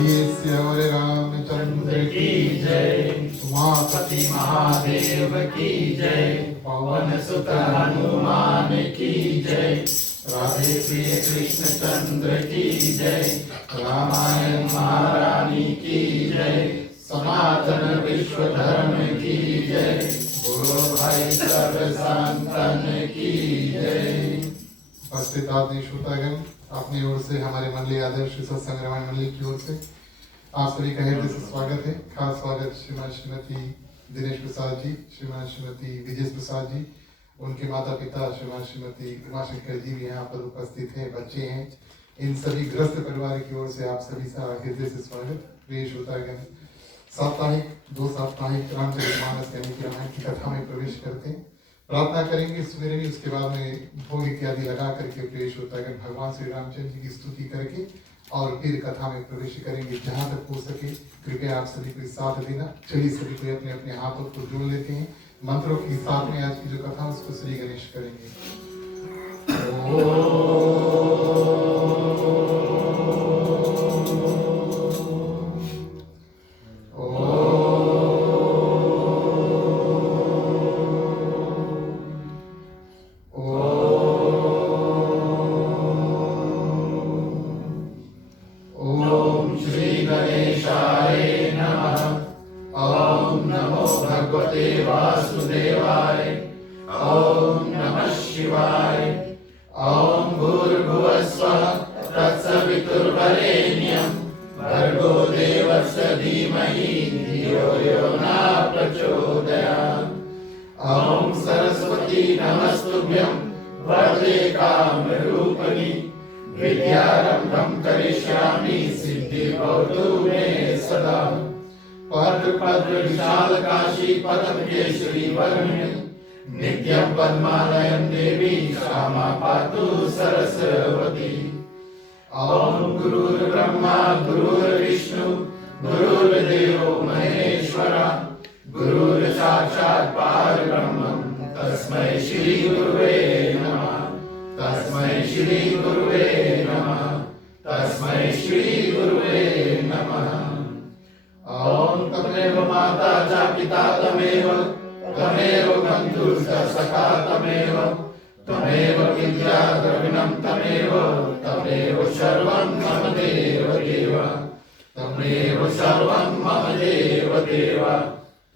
बोलिए श्री रामचंद्र की जय। उमापति महादेव की जय। पवन सुत हनुमान की जय। राधे प्रिय कृष्ण चंद्र की जय। रामायण महारानी की जय। सनातन विश्व धर्म की जय। बोलो भाई सब संतन की जय। उपस्थित आदि श्रोतागण, अपनी ओर से हमारे मंडली आदर्श सत्संग रामायण मंडली की ओर से आप सभी का हृदय से स्वागत है। खास स्वागत श्रीमान श्रीमती दिनेश प्रसाद जी, श्रीमान श्रीमती विजय प्रसाद जी, उनके माता पिता श्रीमान श्रीमती उमाशंकर जी भी यहाँ पर उपस्थित हैं, बच्चे हैं। इन सभी ग्रस्त परिवार की ओर से आप सभी का हृदय से स्वागत। प्रिय श्रोतागण, दो साप्ताहिक रामचरितमानस यानी कि रामायण की कथा में प्रवेश करते हैं। प्रार्थना करेंगे सुमिरनी, उसके बाद में भोग इत्यादि लगा करके प्रिय श्रोतागण भगवान श्री रामचंद्र जी की स्तुति करके और फिर कथा में प्रवेश करेंगे। जहाँ तक हो सके कृपया आप सभी को साथ देना। चलिए सभी को अपने अपने हाथों को जोड़ लेते हैं। मंत्रों के साथ में आज की जो कथा उसको श्री गणेश करेंगे। नित्यं पद्मालयं देवी श्यामा पातु सरस्वती। ओम गुरुर्ब्रह्मा गुरुर्विष्णु गुरुर्देवो महेश्वरा गुरुर्साक्षात् परब्रह्म तस्मै श्री गुरुवे नमः। तस्मै श्री गुरुवे नमः। तस्मै श्री गुरुवे नमः। ओम तमेव माता च पिता तमेव तमेव बन्धुश्च सखा तमेव तमेव विद्या द्रविणं तमेव तमेव सर्वं मम देव देव तमेव सर्वं मम देव देव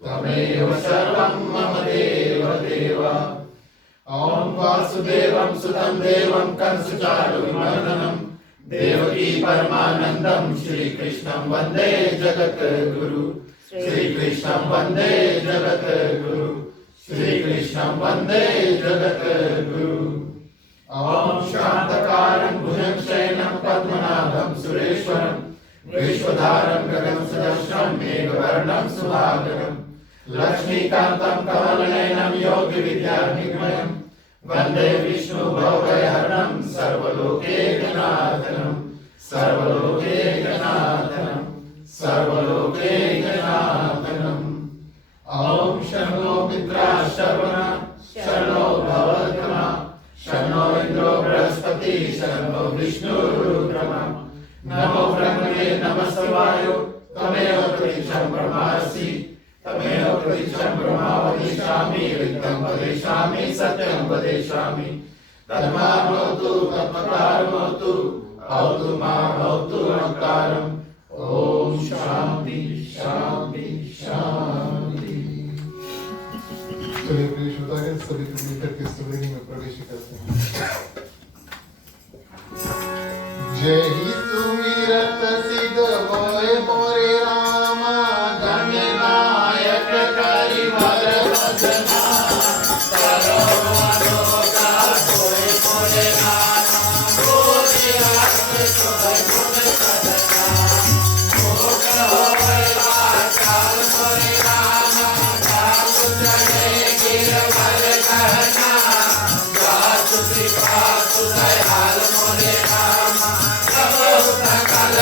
तमेव सर्वं मम देव देव। ओम वासुदेवं सुतं देवं कंसचाणूरमर्दनं देवकी परमानन्दं श्रीकृष्णं वन्दे जगद्गुरु। श्रीकृष्णं वन्दे जगद्गुरु। श्रीकृष्णं वन्दे जगद्गुरु। ओम शान्तकारं भुजगशयनं पद्मनाभं सुरेश्वरं विश्वधारं गगनसदृशं मेघवर्णं सुहागरं लक्ष्मीकान्तं कमलनयनं योगविद्यानिलयं वन्दे विष्णुभवभयहरणं सर्वलोकैकनाथनं सर्वलोकैकनाथनं सर्वलोकैकनाथनं। ओम शन्नो मित्राः शर्वणा शन्नो भवत्मा शन्नो इन्द्रो बृहस्पति शन्नो विष्णुरुद्रमा। नमो ब्रह्मणे नमस्तेवाय तमेव प्रतीक्षं ब्रह्मासि तमेव प्रतीक्षं ब्रह्मा वदिष्यामि ऋतं वदिष्यामि सत्यं वदिष्यामि। तन्मामोतु तत्पतारमोतु अवतु माम् अवतु अहंकारम्। ओम शांति शांति शांति। चलिए प्रिय श्रोतागण, सभी को मिलकर के सुमरनी में प्रवेश करते हैं। जय ही सुमिरत सिद्ध होए मोरे रामा गणनायक करिवर वदना करो अनोखा होए मोरे रामा मोरे राम सोई गुण सदना मोख होए आचार मोरे रामा गाव चले गिरवर कहना गासु कृपा सुदयाल मोरे रामा कल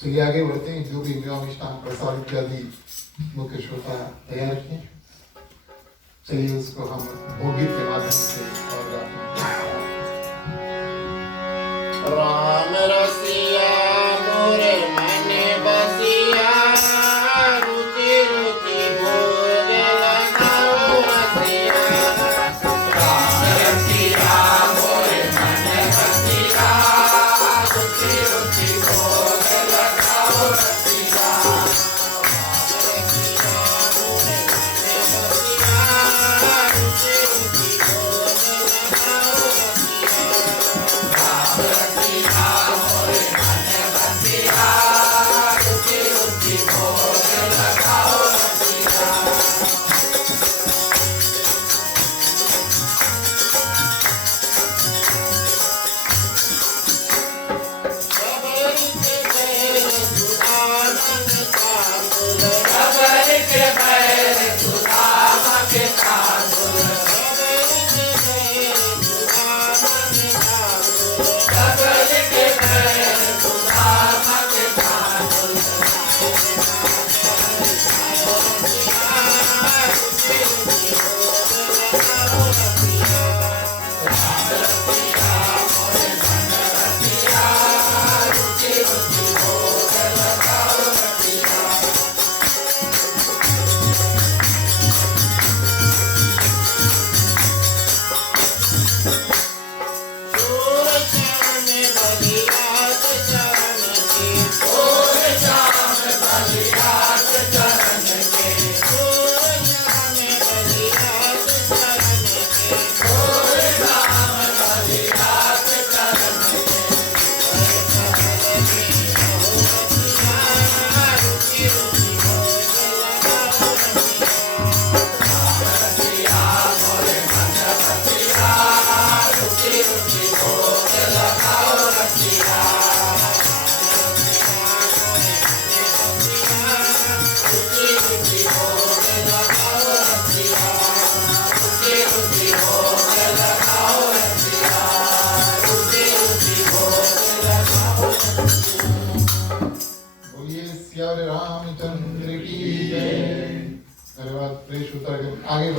चलिए आगे बढ़ते हैं। जो भी मेवा मिष्ठान प्रसाद इत्यादि मुख्य श्रोता तैयार रखें। चलिए उसको हम भोगी के माध्यम से और गाते हैं। राम रसिया मोरे मन बसिया रुचि रुचि भोग लगाओ रसिया। राम रसिया मोरे मन बसिया रुचि रुचि भोग लगाओ रसिया। राम रसिया मोरे मन बसिया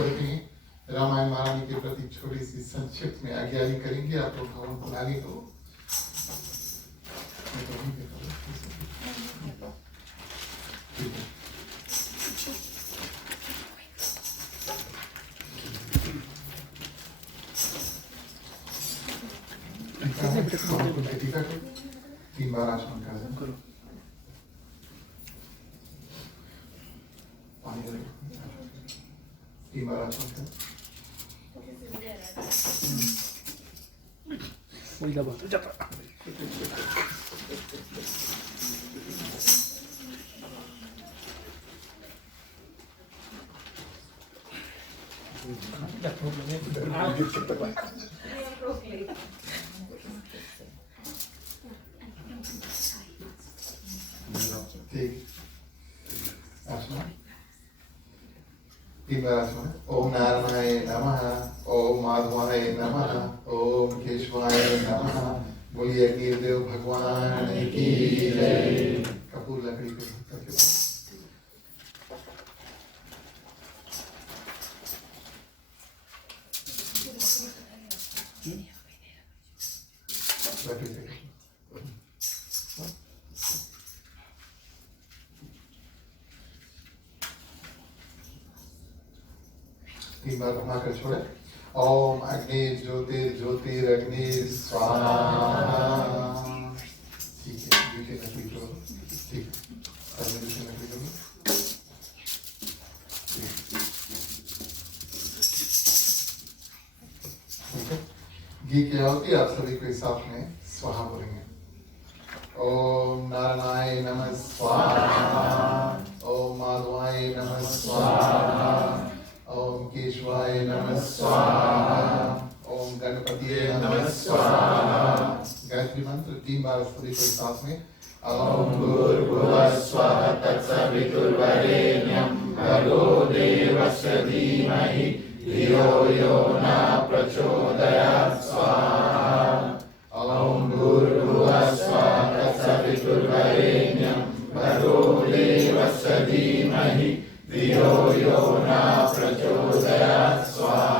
देखेंगे रामायण महारानी के प्रति छोटी सी संक्षिप्त में आज्ञारी करेंगे। आप लोग भवन बुलाने को ठीक है। टीका करो, 3 बार आचमन करो। पानी करो, 3 बार आचमन करो। वही दबा तो जाता ठीक, आचमन 3 बार आचमन। ओम नारायणाय नमः, ओम माधवाय नमः, ओम केशवाय नमः। बोलिए अग्निदेव भगवान की जय। कपूर लकड़ी को करके लकड़ी से 3 बार घुमाकर छोड़े। ओम अग्नि ज्योतिरग्नि स्वाहा। ठीक है, दूसरी नकली करो। ठीक है, अब मैं दूसरी नकली करूँ। ठीक है, घी की आहुति आप सभी को इस साथ में स्वाहा बोलेंगे। ओम नारायणाय नमः स्वाहा, ओम माधवाय नमः स्वाहा, ओम केशवाय नमः स्वाहा, ओम गणपतिये नमः स्वाहा। गायत्री मंत्र 3 बार सभी को साथ में। ओम भूर्भुवः स्वः तत्सवितुर्वरेण्यं भर्गो देवस्य धीमहि धियो यो न प्रचोदयात् स्वाहा। ओम भूर्भुवः स्वः तत्सवितुर्वरेण्यं भर्गो देवस्य धीमहि धियो यो न प्रचोदयात् स्वाहा।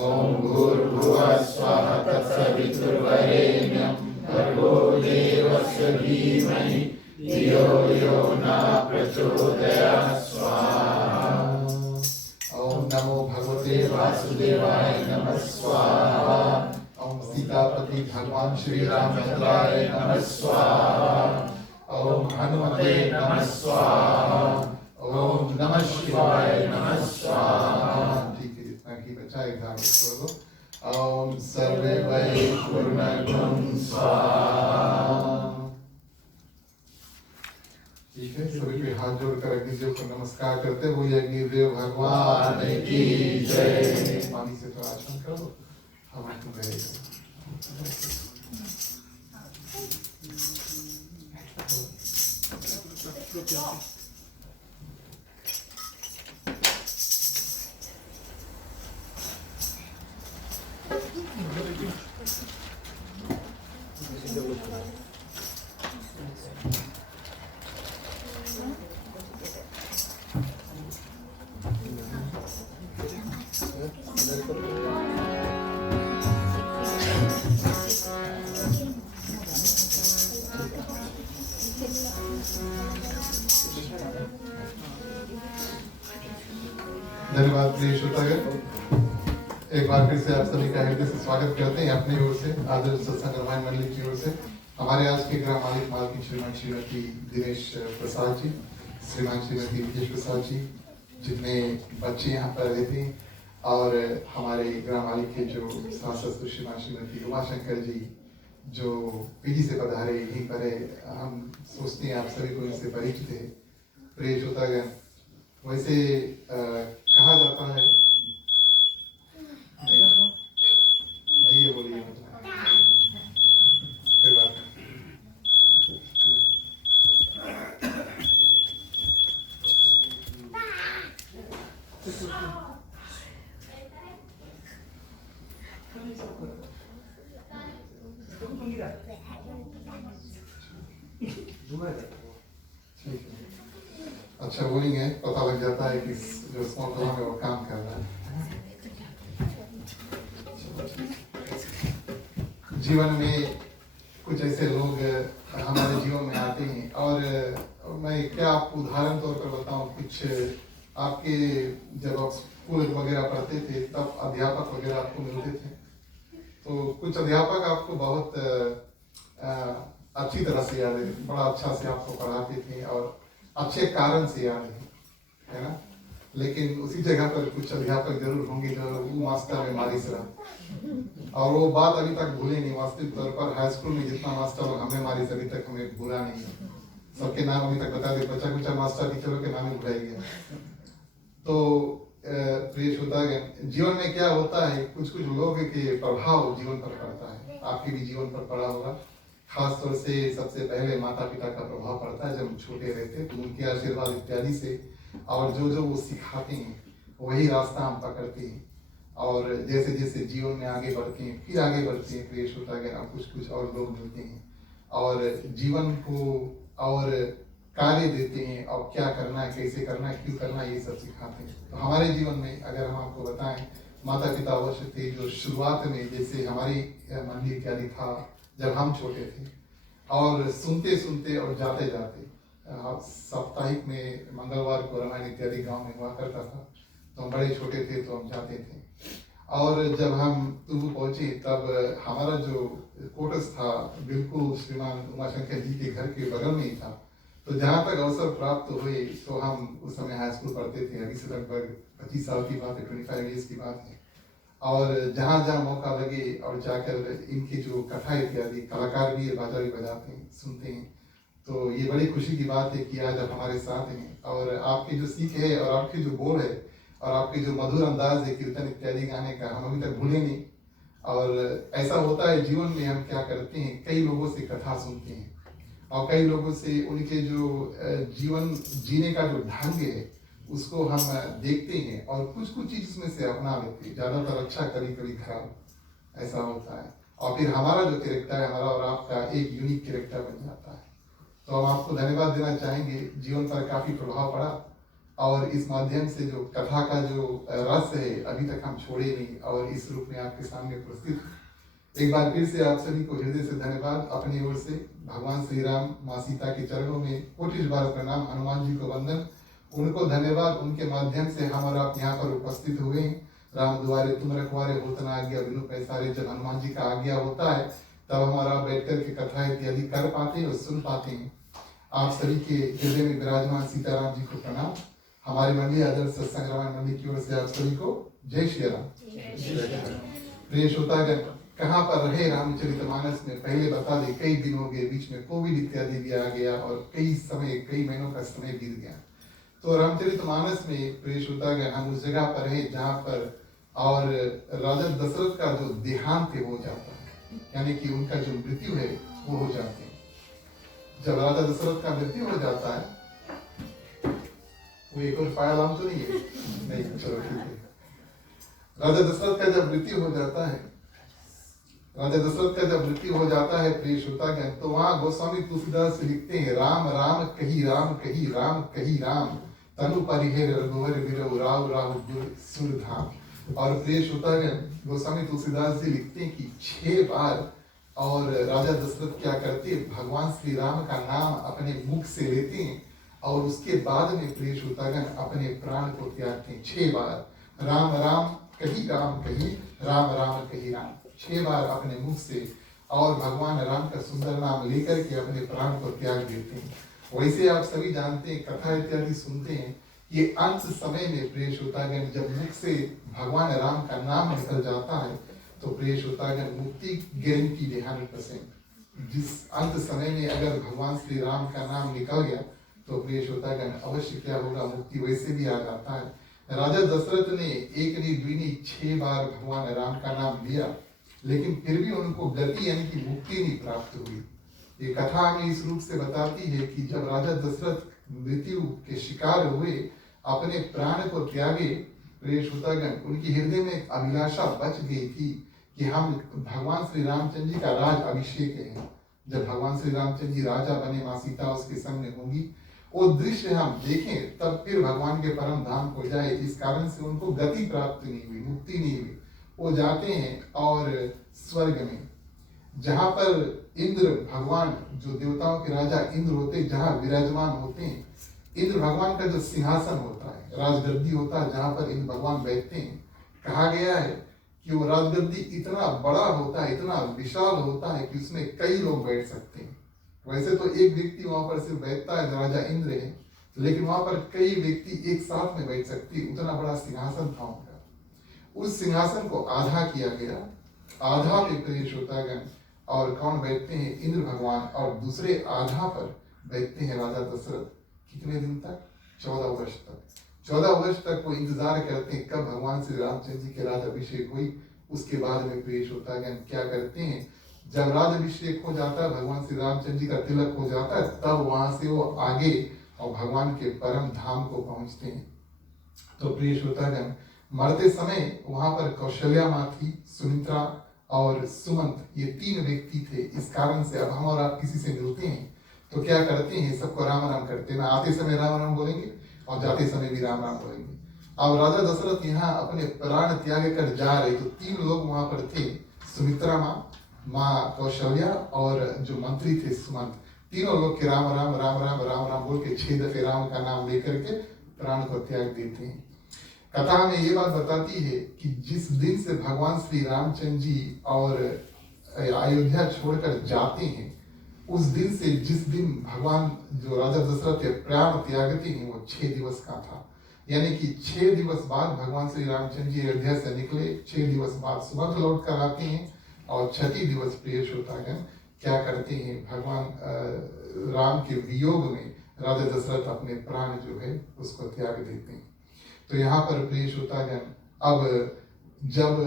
ओम भूर्भुवः स्वः तत्सवितुर्वरेण्यं भर्गो देवस्य धीमहि धियो यो न प्रचोदयात् स्वाहा। ओम नमो भगवते वासुदेवाय नमः स्वाहा। ओम सीतापति भगवान श्री रामचंद्राय नमः स्वाहा। ओम हनुमते नमः स्वाहा। ओम नमः शिवाय नमः स्वाहा। ठीक है, जितना की बचा एक बार छोड़ दो। ओम सर्वे वै पूर्णगुण स्वाहा। ठीक है, सभी के हाथ जोड़कर अग्निदेव को नमस्कार करते हुए अग्निदेव भगवान की जय। पानी से तो आचमन करो, हवा को गए। धन्यवाद प्रिय श्रोतागण, एक बार फिर से आप सभी का हृदय से स्वागत करते हैं अपनी ओर से, आदर्श सत्संग रामायण मंडली की ओर से। हमारे आज के ग्राम मालिक मालकिन श्रीमान श्रीमती दिनेश प्रसाद जी, श्रीमान श्रीमती विजेश प्रसाद जी, जितने बच्चे यहाँ पर रहते हैं, और हमारे ग्राम मालिक के जो सास ससुर श्रीमान श्रीमती उमाशंकर जी जो पीजी से पधारे यहीं पर है। हम सोचते हैं आप सभी को इनसे परिचित है। प्रिय श्रोतागण, वैसे कहा जाता है, नहीं ये बोलिए फिर बात। अच्छा वो नहीं है, पता लग जाता है कि जो स्मॉल कॉलम है वो काम कर रहा है। जीवन में कुछ ऐसे लोग हमारे जीवन में आते हैं और मैं क्या आपको उदाहरण तौर पर बताऊं, कुछ आपके जब आप स्कूल वगैरह पढ़ते थे तब अध्यापक वगैरह आपको मिलते थे, तो कुछ अध्यापक आपको बहुत अच्छी तरह से याद है, बड़ा अच्छा से आपको पढ़ाते थे और अच्छे कारण से याद है ना। लेकिन उसी जगह पर कुछ अध्यापक जरूर होंगे जो वो मास्टर में मारी से रहा, और वो बात अभी तक भूले नहीं। वास्तविक तौर पर हाई स्कूल में जितना मास्टर हमें मारी से अभी तक हमें भूला नहीं है, सबके नाम अभी तक बता दे, बच्चा कुछ मास्टर टीचरों के नाम ही भुलाई गया। तो प्रिय श्रोतागण, जीवन में क्या होता है, कुछ कुछ लोग के प्रभाव जीवन पर पड़ता है, आपके भी जीवन पर पड़ा होगा। खास तौर से सबसे पहले माता पिता का प्रभाव पड़ता है। जब हम छोटे रहते तो उनके आशीर्वाद इत्यादि से और जो जो वो सिखाते हैं वही रास्ता हम पकड़ते हैं, और जैसे जैसे जीवन में आगे बढ़ते हैं, फिर आगे बढ़ते हैं, प्रिय श्रोतागण, अब कुछ कुछ और लोग मिलते हैं और जीवन को और कार्य देते हैं, और क्या करना है, कैसे करना है, क्यों करना है, ये सब सिखाते हैं। तो हमारे जीवन में अगर हम आपको बताएं, माता पिता अवश्य थे जो शुरुआत में, जैसे हमारी मंदिर इत्यादि था जब हम छोटे थे, और सुनते सुनते और जाते जाते, साप्ताहिक में मंगलवार को रामायण इत्यादि गांव में हुआ करता था, तो हम बड़े छोटे थे तो हम जाते थे। और जब हम तुलू पहुंचे तब हमारा जो कोटस था बिल्कुल श्रीमान उमाशंकर जी के घर के बगल में ही था। तो जहाँ तक अवसर प्राप्त हुए तो हम उस समय हाई स्कूल पढ़ते थे, अभी से लगभग 25 साल की बात है, 25 ईयर्स की बात है। और जहाँ जहाँ मौका लगे और जाकर इनकी जो कथा इत्यादि, कलाकार भी बाजा भी बजाते हैं, सुनते हैं, तो ये बड़ी खुशी की बात है कि आज आप हमारे साथ हैं। और आपकी जो सीख है और आपके जो बोल है और आपके जो मधुर अंदाज है कीर्तन इत्यादि गाने का, हम अभी तक भूले नहीं। और ऐसा होता है जीवन में, हम क्या करते हैं, कई लोगों से कथा सुनते हैं और कई लोगों से उनके जो जीवन जीने का जो ढंग है उसको हम देखते हैं और कुछ कुछ चीज उसमें से अपना लेते हैं, ज्यादातर अच्छा, कभी कभी खराब, ऐसा होता है। और फिर हमारा जो कैरेक्टर है, हमारा और आपका एक यूनिक कैरेक्टर बन जाता है। तो हम आपको धन्यवाद देना चाहेंगे, जीवन पर काफी प्रभाव पड़ा और इस माध्यम से जो कथा का जो रस है अभी तक हम छोड़े नहीं और इस रूप में आपके सामने प्रस्तुत। एक बार फिर से आप सभी को हृदय से धन्यवाद अपनी ओर से। भगवान श्री राम, माँ सीता के चरणों में कोटि बार प्रणाम, हनुमान जी को वंदन, उनको धन्यवाद, उनके माध्यम से हम और आप यहाँ पर उपस्थित हुए हैं। राम द्वारे तुम रखवारे होत न आज्ञा बिनु पैसारे, जब हनुमान जी का आज्ञा होता है तब हमारा बैठकर के कथा इत्यादि कर पाते हैं और सुन पाते हैं। आप सभी के हृदय में विराजमान सीताराम जी को प्रणाम। हमारे मंदिर आदर्श सत्संग रामायण मंदिर की ओर से आप सभी को जय श्री राम। प्रिय श्रोतागण, कहाँ पर रहे रामचरितमानस में, पहले बता दे, कई दिन हो गए, बीच में कोविड इत्यादि भी आ गया और कई महीनों का समय बीत गया। तो रामचरितमानस में प्रिय श्रोतागण हम उस जगह पर है जहाँ पर और राजा दशरथ का जो देहांत हो जाता है, यानी कि उनका जो मृत्यु है वो हो जाती है। जब राजा दशरथ का मृत्यु हो जाता है, वो एक और फायर अलार्म तो नहीं है? नहीं, चलो ठीक है। राजा दशरथ का जब मृत्यु हो जाता है, प्रिय श्रोतागण, तो वहां गोस्वामी तुलसीदास लिखते हैं, राम राम कही राम कही राम कही राम, तनु परिहेर रघुवर विरव राव राव सुरधाम। और प्रिय श्रोतागण, गोस्वामी तुलसीदास जी लिखते हैं कि 6 बार और राजा दशरथ क्या करते हैं, भगवान श्री राम का नाम अपने मुख से लेते हैं और उसके बाद में प्रिय श्रोतागण अपने प्राण को त्यागते हैं। 6 बार राम राम कही राम कही राम राम कही राम, 6 बार अपने मुख से और भगवान राम का सुंदर नाम लेकर के अपने प्राण को त्याग देते हैं। वैसे आप सभी जानते हैं, कथा इत्यादि सुनते हैं, ये अंत समय में प्रिय श्रोतागण जब मुख से भगवान राम का नाम निकल जाता है तो प्रिय श्रोतागण मुक्ति गारंटी 100%। जिस अंत समय में अगर भगवान श्री राम का नाम निकल गया तो प्रिय श्रोतागण अवश्य क्या होगा, मुक्ति वैसे भी आ जाता है। राजा दशरथ ने एक नहीं दुई नहीं 6 बार भगवान राम का नाम लिया, लेकिन फिर भी उनको गति यानी कि मुक्ति नहीं प्राप्त हुई। ये कथा हमें इस रूप से बताती है कि जब राजा दशरथ मृत्यु के शिकार हुए, अपने प्राण को त्यागे, प्रिय श्रोतागण उनकी हृदय में एक अभिलाषा बच गई थी कि हम भगवान श्री रामचंद्र जी का राज अभिषेक है। जब भगवान श्री रामचंद्र जी राजा बने, माँ सीता उसके सामने होंगी वो दृश्य हम देखें तब फिर भगवान के परम धाम हो जाए, इस कारण से उनको गति प्राप्त नहीं हुई, मुक्ति नहीं हुई। वो जाते हैं और स्वर्ग में, जहां पर इंद्र भगवान जो देवताओं के राजा इंद्र होते, जहां विराजमान होते हैं, इंद्र भगवान का जो सिंहासन होता है, राजगद्दी होता है, जहां पर इंद्र भगवान बैठते हैं, कहा गया है कि वो राजगद्दी इतना बड़ा होता है, इतना विशाल होता है कि उसमें कई लोग बैठ सकते हैं। वैसे तो एक व्यक्ति वहां पर सिर्फ बैठता है, राजा इंद्र है, लेकिन वहां पर कई व्यक्ति एक साथ में बैठ सकते, उतना बड़ा सिंहासन था उनका। उस सिंहासन को आधा किया गया, आधा पे प्रिय श्रोतागण, और कौन बैठते हैं? इंद्र भगवान, और दूसरे आधा पर बैठते हैं राजा दशरथ। कितने दिन तक? 14 वर्ष तक। 14 वर्ष तक वो इंतजार करते हैं कब भगवान श्री रामचंद्र जी के राज्याभिषेक हुई। उसके बाद में प्रिय श्रोतागण क्या करते हैं? जब राज्याभिषेक हो जाता है, भगवान श्री रामचंद्र जी का तिलक हो जाता है, तब वहां से वो आगे और भगवान के परम धाम को पहुंचते हैं। तो प्रिय श्रोतागण, मरते समय वहां पर कौशल्या माँ थी, सुमित्रा और सुमंत, ये 3 व्यक्ति थे। इस कारण से अब हम और आप किसी से मिलते हैं तो क्या करते हैं? सबको राम राम करते हैं। आते समय राम राम बोलेंगे और जाते समय भी राम राम बोलेंगे। अब राजा दशरथ यहाँ अपने प्राण त्याग कर जा रहे, तो 3 लोग वहां पर थे, सुमित्रा माँ कौशल्या और जो मंत्री थे सुमंत। तीनों लोग के राम राम राम राम राम राम बोल के 6 दफे राम का नाम लेकर के प्राण को त्याग देते हैं। कथा में ये बात बताती है कि जिस दिन से भगवान श्री रामचंद्र जी और अयोध्या छोड़कर जाते हैं, उस दिन से जिस दिन भगवान जो राजा दशरथ प्राण त्यागते हैं, वो 6 दिवस का था। यानी कि 6 दिवस बाद भगवान श्री रामचंद्र जी अयोध्या से निकले, 6 दिवस बाद सुबह लौट कर आते हैं, और 6ठी दिवस प्रिय श्रोतागण क्या करते हैं? भगवान राम के वियोग में राजा दशरथ अपने प्राण जो है उसको त्याग देते हैं। तो यहाँ पर प्रिय श्रोतागण, अब जब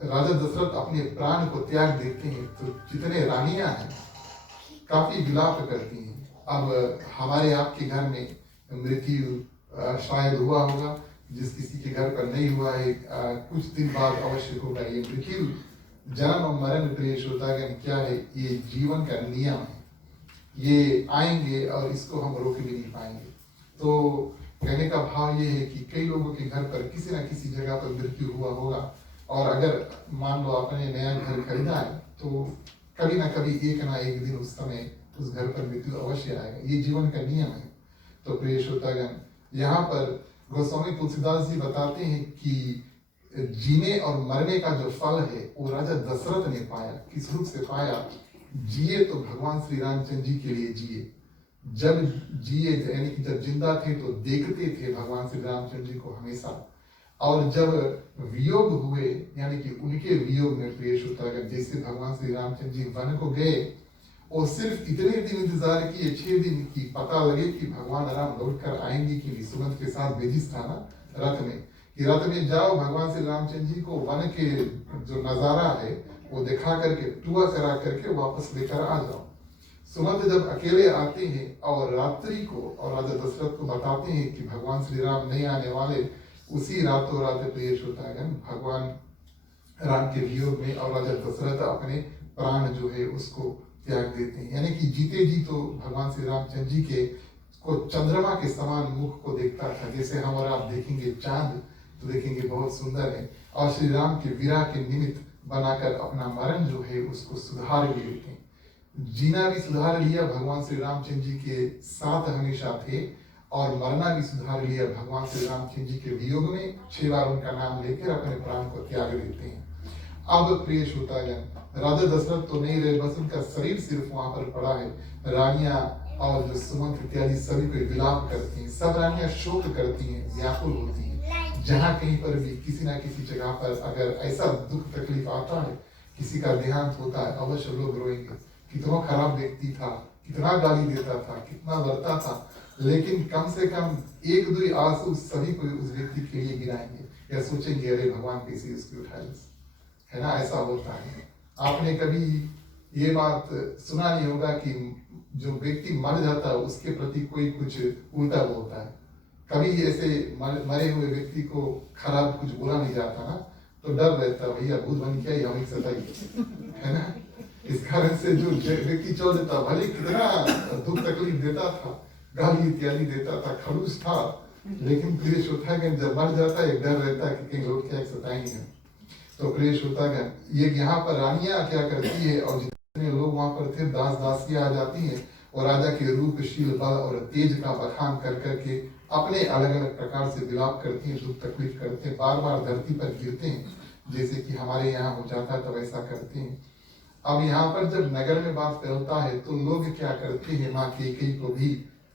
राजा दशरथ अपने प्राण को त्याग देते हैं तो जितने रानियां हैं काफी विलाप करती हैं। अब हमारे आपके घर में मृत्यु शायद हुआ होगा, जिस किसी के घर पर नहीं हुआ है, कुछ दिन बाद अवश्य होगा। ये मृत्यु, जन्म और मरण प्रिय श्रोतागण क्या है? ये जीवन का नियम है, ये आएंगे और इसको हम रोक भी नहीं पाएंगे। तो कहने का भाव ये है कि कई लोगों के घर पर किसी न किसी जगह पर मृत्यु हुआ होगा, और अगर मान लो आपने नया घर खरीदा है तो कभी ना कभी एक ना एक दिन उस समय उस घर पर मृत्यु अवश्य आएगा, ये जीवन का नियम है। तो प्रिय श्रोतागण, यहाँ पर गोस्वामी तुलसीदास जी बताते हैं कि जीने और मरने का जो फल है वो राजा दशरथ ने पाया। किस रूप से पाया? जिए तो भगवान श्री रामचंद्र जी के लिए जिए, जब जिए यानी कि जब जिंदा थे तो देखते थे भगवान श्री रामचंद्र जी को हमेशा, और जब वियोग हुए यानी कि उनके वियोग में प्रिय श्रोतागण, जैसे भगवान श्री रामचंद्र जी वन को गए, और सिर्फ इतने दिन इंतजार किए, 6 दिन की, पता लगे कि भगवान राम लौट कर आएंगे कि नहीं। सुमंत के साथ भेजिस था ना रथ में, कि रथ में जाओ, भगवान श्री रामचंद्र जी को वन के जो नजारा है वो दिखा करके, टूआ करा करके वापस लेकर आ जाओ। सुमंत जब अकेले आते हैं और रात्रि को और राजा दशरथ को बताते हैं कि भगवान श्री राम नहीं आने वाले, उसी रातों रात प्रिय श्रोतागण भगवान राम के वियोग में और राजा दशरथ अपने प्राण जो है उसको त्याग देते हैं। यानी कि जीते जी तो भगवान श्री रामचंद्र जी के को चंद्रमा के समान मुख को देखता था, जैसे हम और आप देखेंगे चांद तो देखेंगे बहुत सुंदर है, और श्री राम के विरह के निमित्त बनाकर अपना मरण जो है उसको सुधार भी लेते हैं। जीना भी सुधार लिया, भगवान श्री रामचंद्र जी के साथ हमेशा थे, और मरना भी सुधार लिया भगवान श्री रामचंद्र जी के वियोग में। 6 बार उनका नाम लेकर अपने प्राण को त्याग देते हैं। अब प्रिय श्रोतागण, राजा दशरथ तो नहीं रहे, बस उनका शरीर सिर्फ वहां पर पड़ा है। रानियां और जो सुमंत इत्यादि सभी को विलाप करती हैं, सब रानियां शोक करती हैं, व्याकुल होती हैं। जहाँ कहीं पर भी किसी ना किसी जगह पर अगर ऐसा दुख तकलीफ आता है, किसी का देहांत होता है, अवश्य लोग रोएंगे। कितना खराब व्यक्ति था, कितना गाली देता था, कितना लड़ता था, लेकिन कम से कम 1-2 आंसू सभी को उस व्यक्ति के लिए गिराएंगे, या सोचेंगे अरे भगवान कैसे उसकी उठाए, है ना? ऐसा होता है। आपने कभी ये बात सुना नहीं होगा कि जो व्यक्ति मर जाता है उसके प्रति कोई कुछ उल्टा बोलता है। कभी ऐसे मरे हुए व्यक्ति को खराब कुछ बोला नहीं जाता ना, तो डर रहता है, भैया भूत बन क्या हमें सताई, है ना? इस कारण से जो व्यक्ति चल देता, भले कितना दुख तकलीफ देता था, गाली इत्यादि देता था, खड़ूस था, लेकिन प्रिय श्रोतागण जब मर जाता है डर रहता है कि कहीं लौट के सताएंगे। तो प्रिय श्रोतागण ये यहाँ पर रानियां क्या करती है और जितने लोग वहां पर थे दास दासियां आ जाती हैं और राजा के रूप शील बल और तेज का बखान कर करके अपने अलग अलग प्रकार से विलाप करती हैं, दुख तकलीफ करते हैं, बार बार धरती पर गिरते हैं, जैसे कि हमारे यहाँ हो जाता है तब ऐसा करते हैं। अब यहाँ पर जब नगर में बात फैलता है तो लोग क्या करते हैं, माँ कैकेयी को भी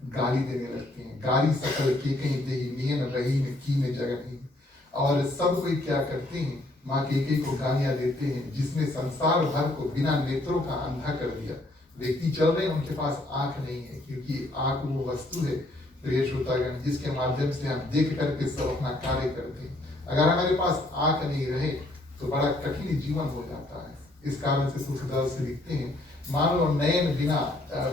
गाली देने लगते हैं। गाली सकल कैकेयी देहि नियन रहीन कीन जगहीन। और सब कोई क्या करते हैं, माँ कैकेयी को गालियां देते हैं, जिसने संसार भर को बिना नेत्रों का अंधा कर दिया। व्यक्ति चल रहे हैं, उनके पास आंख नहीं है, क्योंकि आंख वो वस्तु है प्रिय श्रोतागण जिसके माध्यम से हम देख करके सब अपना कार्य करते हैं। अगर हमारे पास आंख नहीं रहे तो बड़ा कठिन जीवन हो जाता है। इस कारण से तुलसीदास से लिखते हैं, मान लो नयन बिना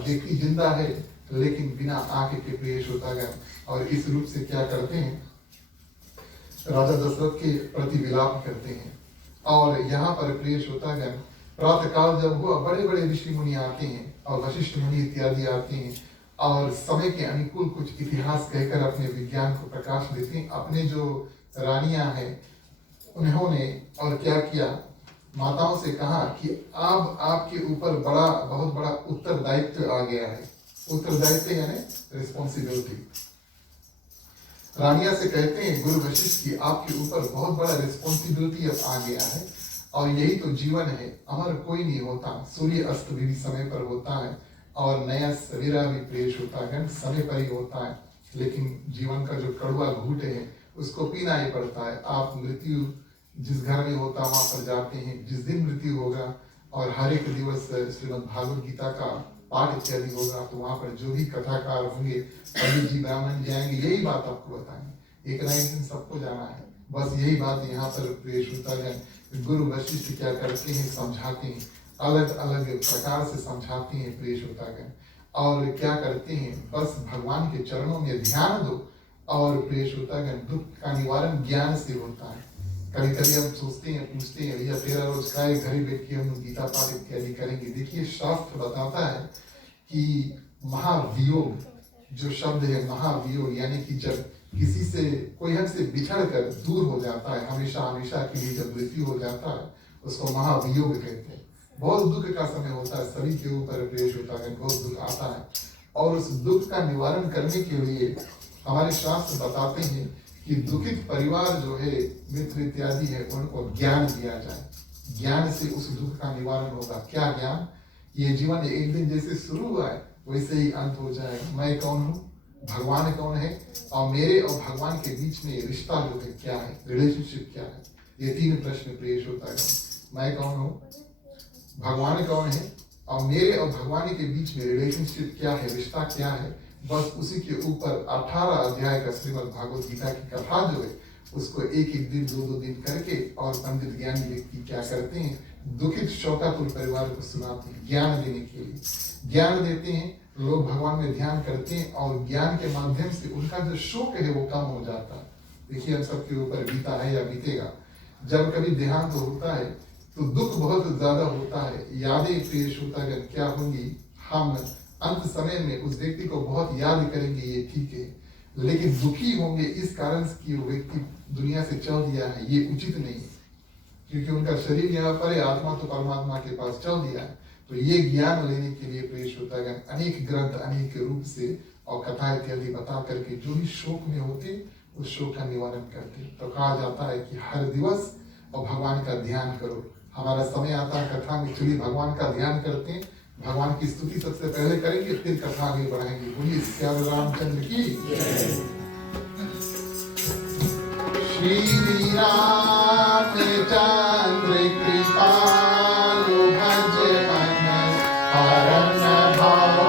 व्यक्ति जिंदा है लेकिन बिना आंख के प्रिय श्रोतागण। और इस रूप से क्या करते हैं, राजा दशरथ के प्रति विलाप करते हैं। और यहाँ पर प्रिय श्रोतागण प्रातः काल जब हुआ, बड़े बड़े ऋषि मुनि आते हैं और वशिष्ठ मुनि इत्यादि आते हैं और समय के अनुकूल कुछ इतिहास कहकर अपने विज्ञान को प्रकाश देते हैं। अपने जो रानियां हैं उन्होंने और क्या किया, माताओं से कहा कि अब आपके ऊपर बहुत बड़ा उत्तरदायित्व आ गया है। उत्तरदायित्व यानी रिस्पॉन्सिबिलिटी। रानिया से कहते हैं गुरु वशिष्ठ की आपके ऊपर बहुत बड़ा रिस्पॉन्सिबिलिटी अब आ गया है और यही तो जीवन है। अमर कोई नहीं होता, सूर्य अस्त भी समय पर होता है और नया सवेरा भी प्रेष होता है, समय पर ही होता है। लेकिन जीवन का जो कड़वा घूंट है उसको पीना ही पड़ता है। आप मृत्यु जिस घर में होता वहां पर जाते हैं, जिस दिन मृत्यु होगा और हर एक दिवस श्रीमद् भागवत गीता का पाठ इत्यादि होगा तो वहां पर जो भी कथाकार होंगे, पंडित जी ब्राह्मण जी आएंगे, यही बात आपको बताएंगे। एक ना एक दिन सबको जाना है। बस यही बात यहाँ पर प्रेष होता है। गुरु वशिष्ठ क्या करते हैं, समझाते हैं, अलग अलग प्रकार से समझाते हैं प्रेष होता है। और क्या करते हैं, बस भगवान के चरणों में ध्यान दो और प्रेष होता है। दुख का निवारण ज्ञान से होता है। कभी कभी हम सोचते हैं, पूछते हैं, भैया 13 रोज का घर ही बैठ के हम गीता पाठ इत्यादि करेंगे। देखिए शास्त्र बताता है कि महावियोग जो शब्द है, महावियोग यानी कि जब किसी से कोई हमसे बिछड़ कर दूर हो जाता है, हमेशा हमेशा के लिए जब मृत्यु हो जाता है उसको महावियोग कहते हैं। बहुत दुख का समय होता है, सभी के ऊपर प्रेष होता है, बहुत दुख आता है। और उस दुख का निवारण करने के लिए हमारे शास्त्र बताते हैं कि दुखित परिवार जो है, मित्र इत्यादि है, उनको ज्ञान दिया जाए। ज्ञान से उस दुख का निवारण होगा। क्या ज्ञान? ये जीवन एक दिन जैसे शुरू हुआ है वैसे ही अंत हो जाएगा। मैं कौन हूँ, भगवान कौन है और मेरे और भगवान के बीच में रिश्ता जो है क्या है, रिलेशनशिप क्या है, ये 3 प्रश्न प्रेष होता है। मैं कौन हूँ, भगवान कौन है और मेरे और भगवान के बीच में रिलेशनशिप क्या है, रिश्ता क्या है। बस उसी के ऊपर 18 अध्याय का श्रीमद् भागवत गीता की कथा जो है उसको एक दिन 2 दिन करके और पंडित ज्ञानी व्यक्ति क्या करते हैं, दुखित शोकाकुल परिवार को सुनाते हैं ज्ञान देने के लिए। ज्ञान देते हैं, लोग भगवान में ध्यान करते हैं और ज्ञान के माध्यम से उनका जो शोक है वो कम हो जाता है। देखिए हम सबके ऊपर बीता है या बीतेगा। जब कभी देहांत होता है तो दुख बहुत ज्यादा होता है, यादें पेश होता है क्या होंगी, हम अंत समय में उस व्यक्ति को बहुत याद करेंगे, ये ठीक है, लेकिन दुखी होंगे इस कारण कि वो व्यक्ति दुनिया से चल दिया है, ये उचित नहीं है, क्योंकि उनका शरीर यहाँ पर है, आत्मा तो परमात्मा के पास चल दिया है। तो ये ज्ञान लेने के लिए प्रेष होता है। अनेक ग्रंथ अनेक रूप से और कथा इत्यादि बता करके जो भी शोक में होते उस शोक का निवारण करते। तो कहा जाता है कि हर दिवस और भगवान का ध्यान करो। हमारा समय आता है कथा में, चलिए भगवान का ध्यान करते हैं, भगवान की स्तुति सबसे पहले करेंगे, फिर कथा आगे बढ़ाएंगे। बोलिए श्याम रामचंद्र की। श्री रामचंद्र कृपालु भज मन हरन भव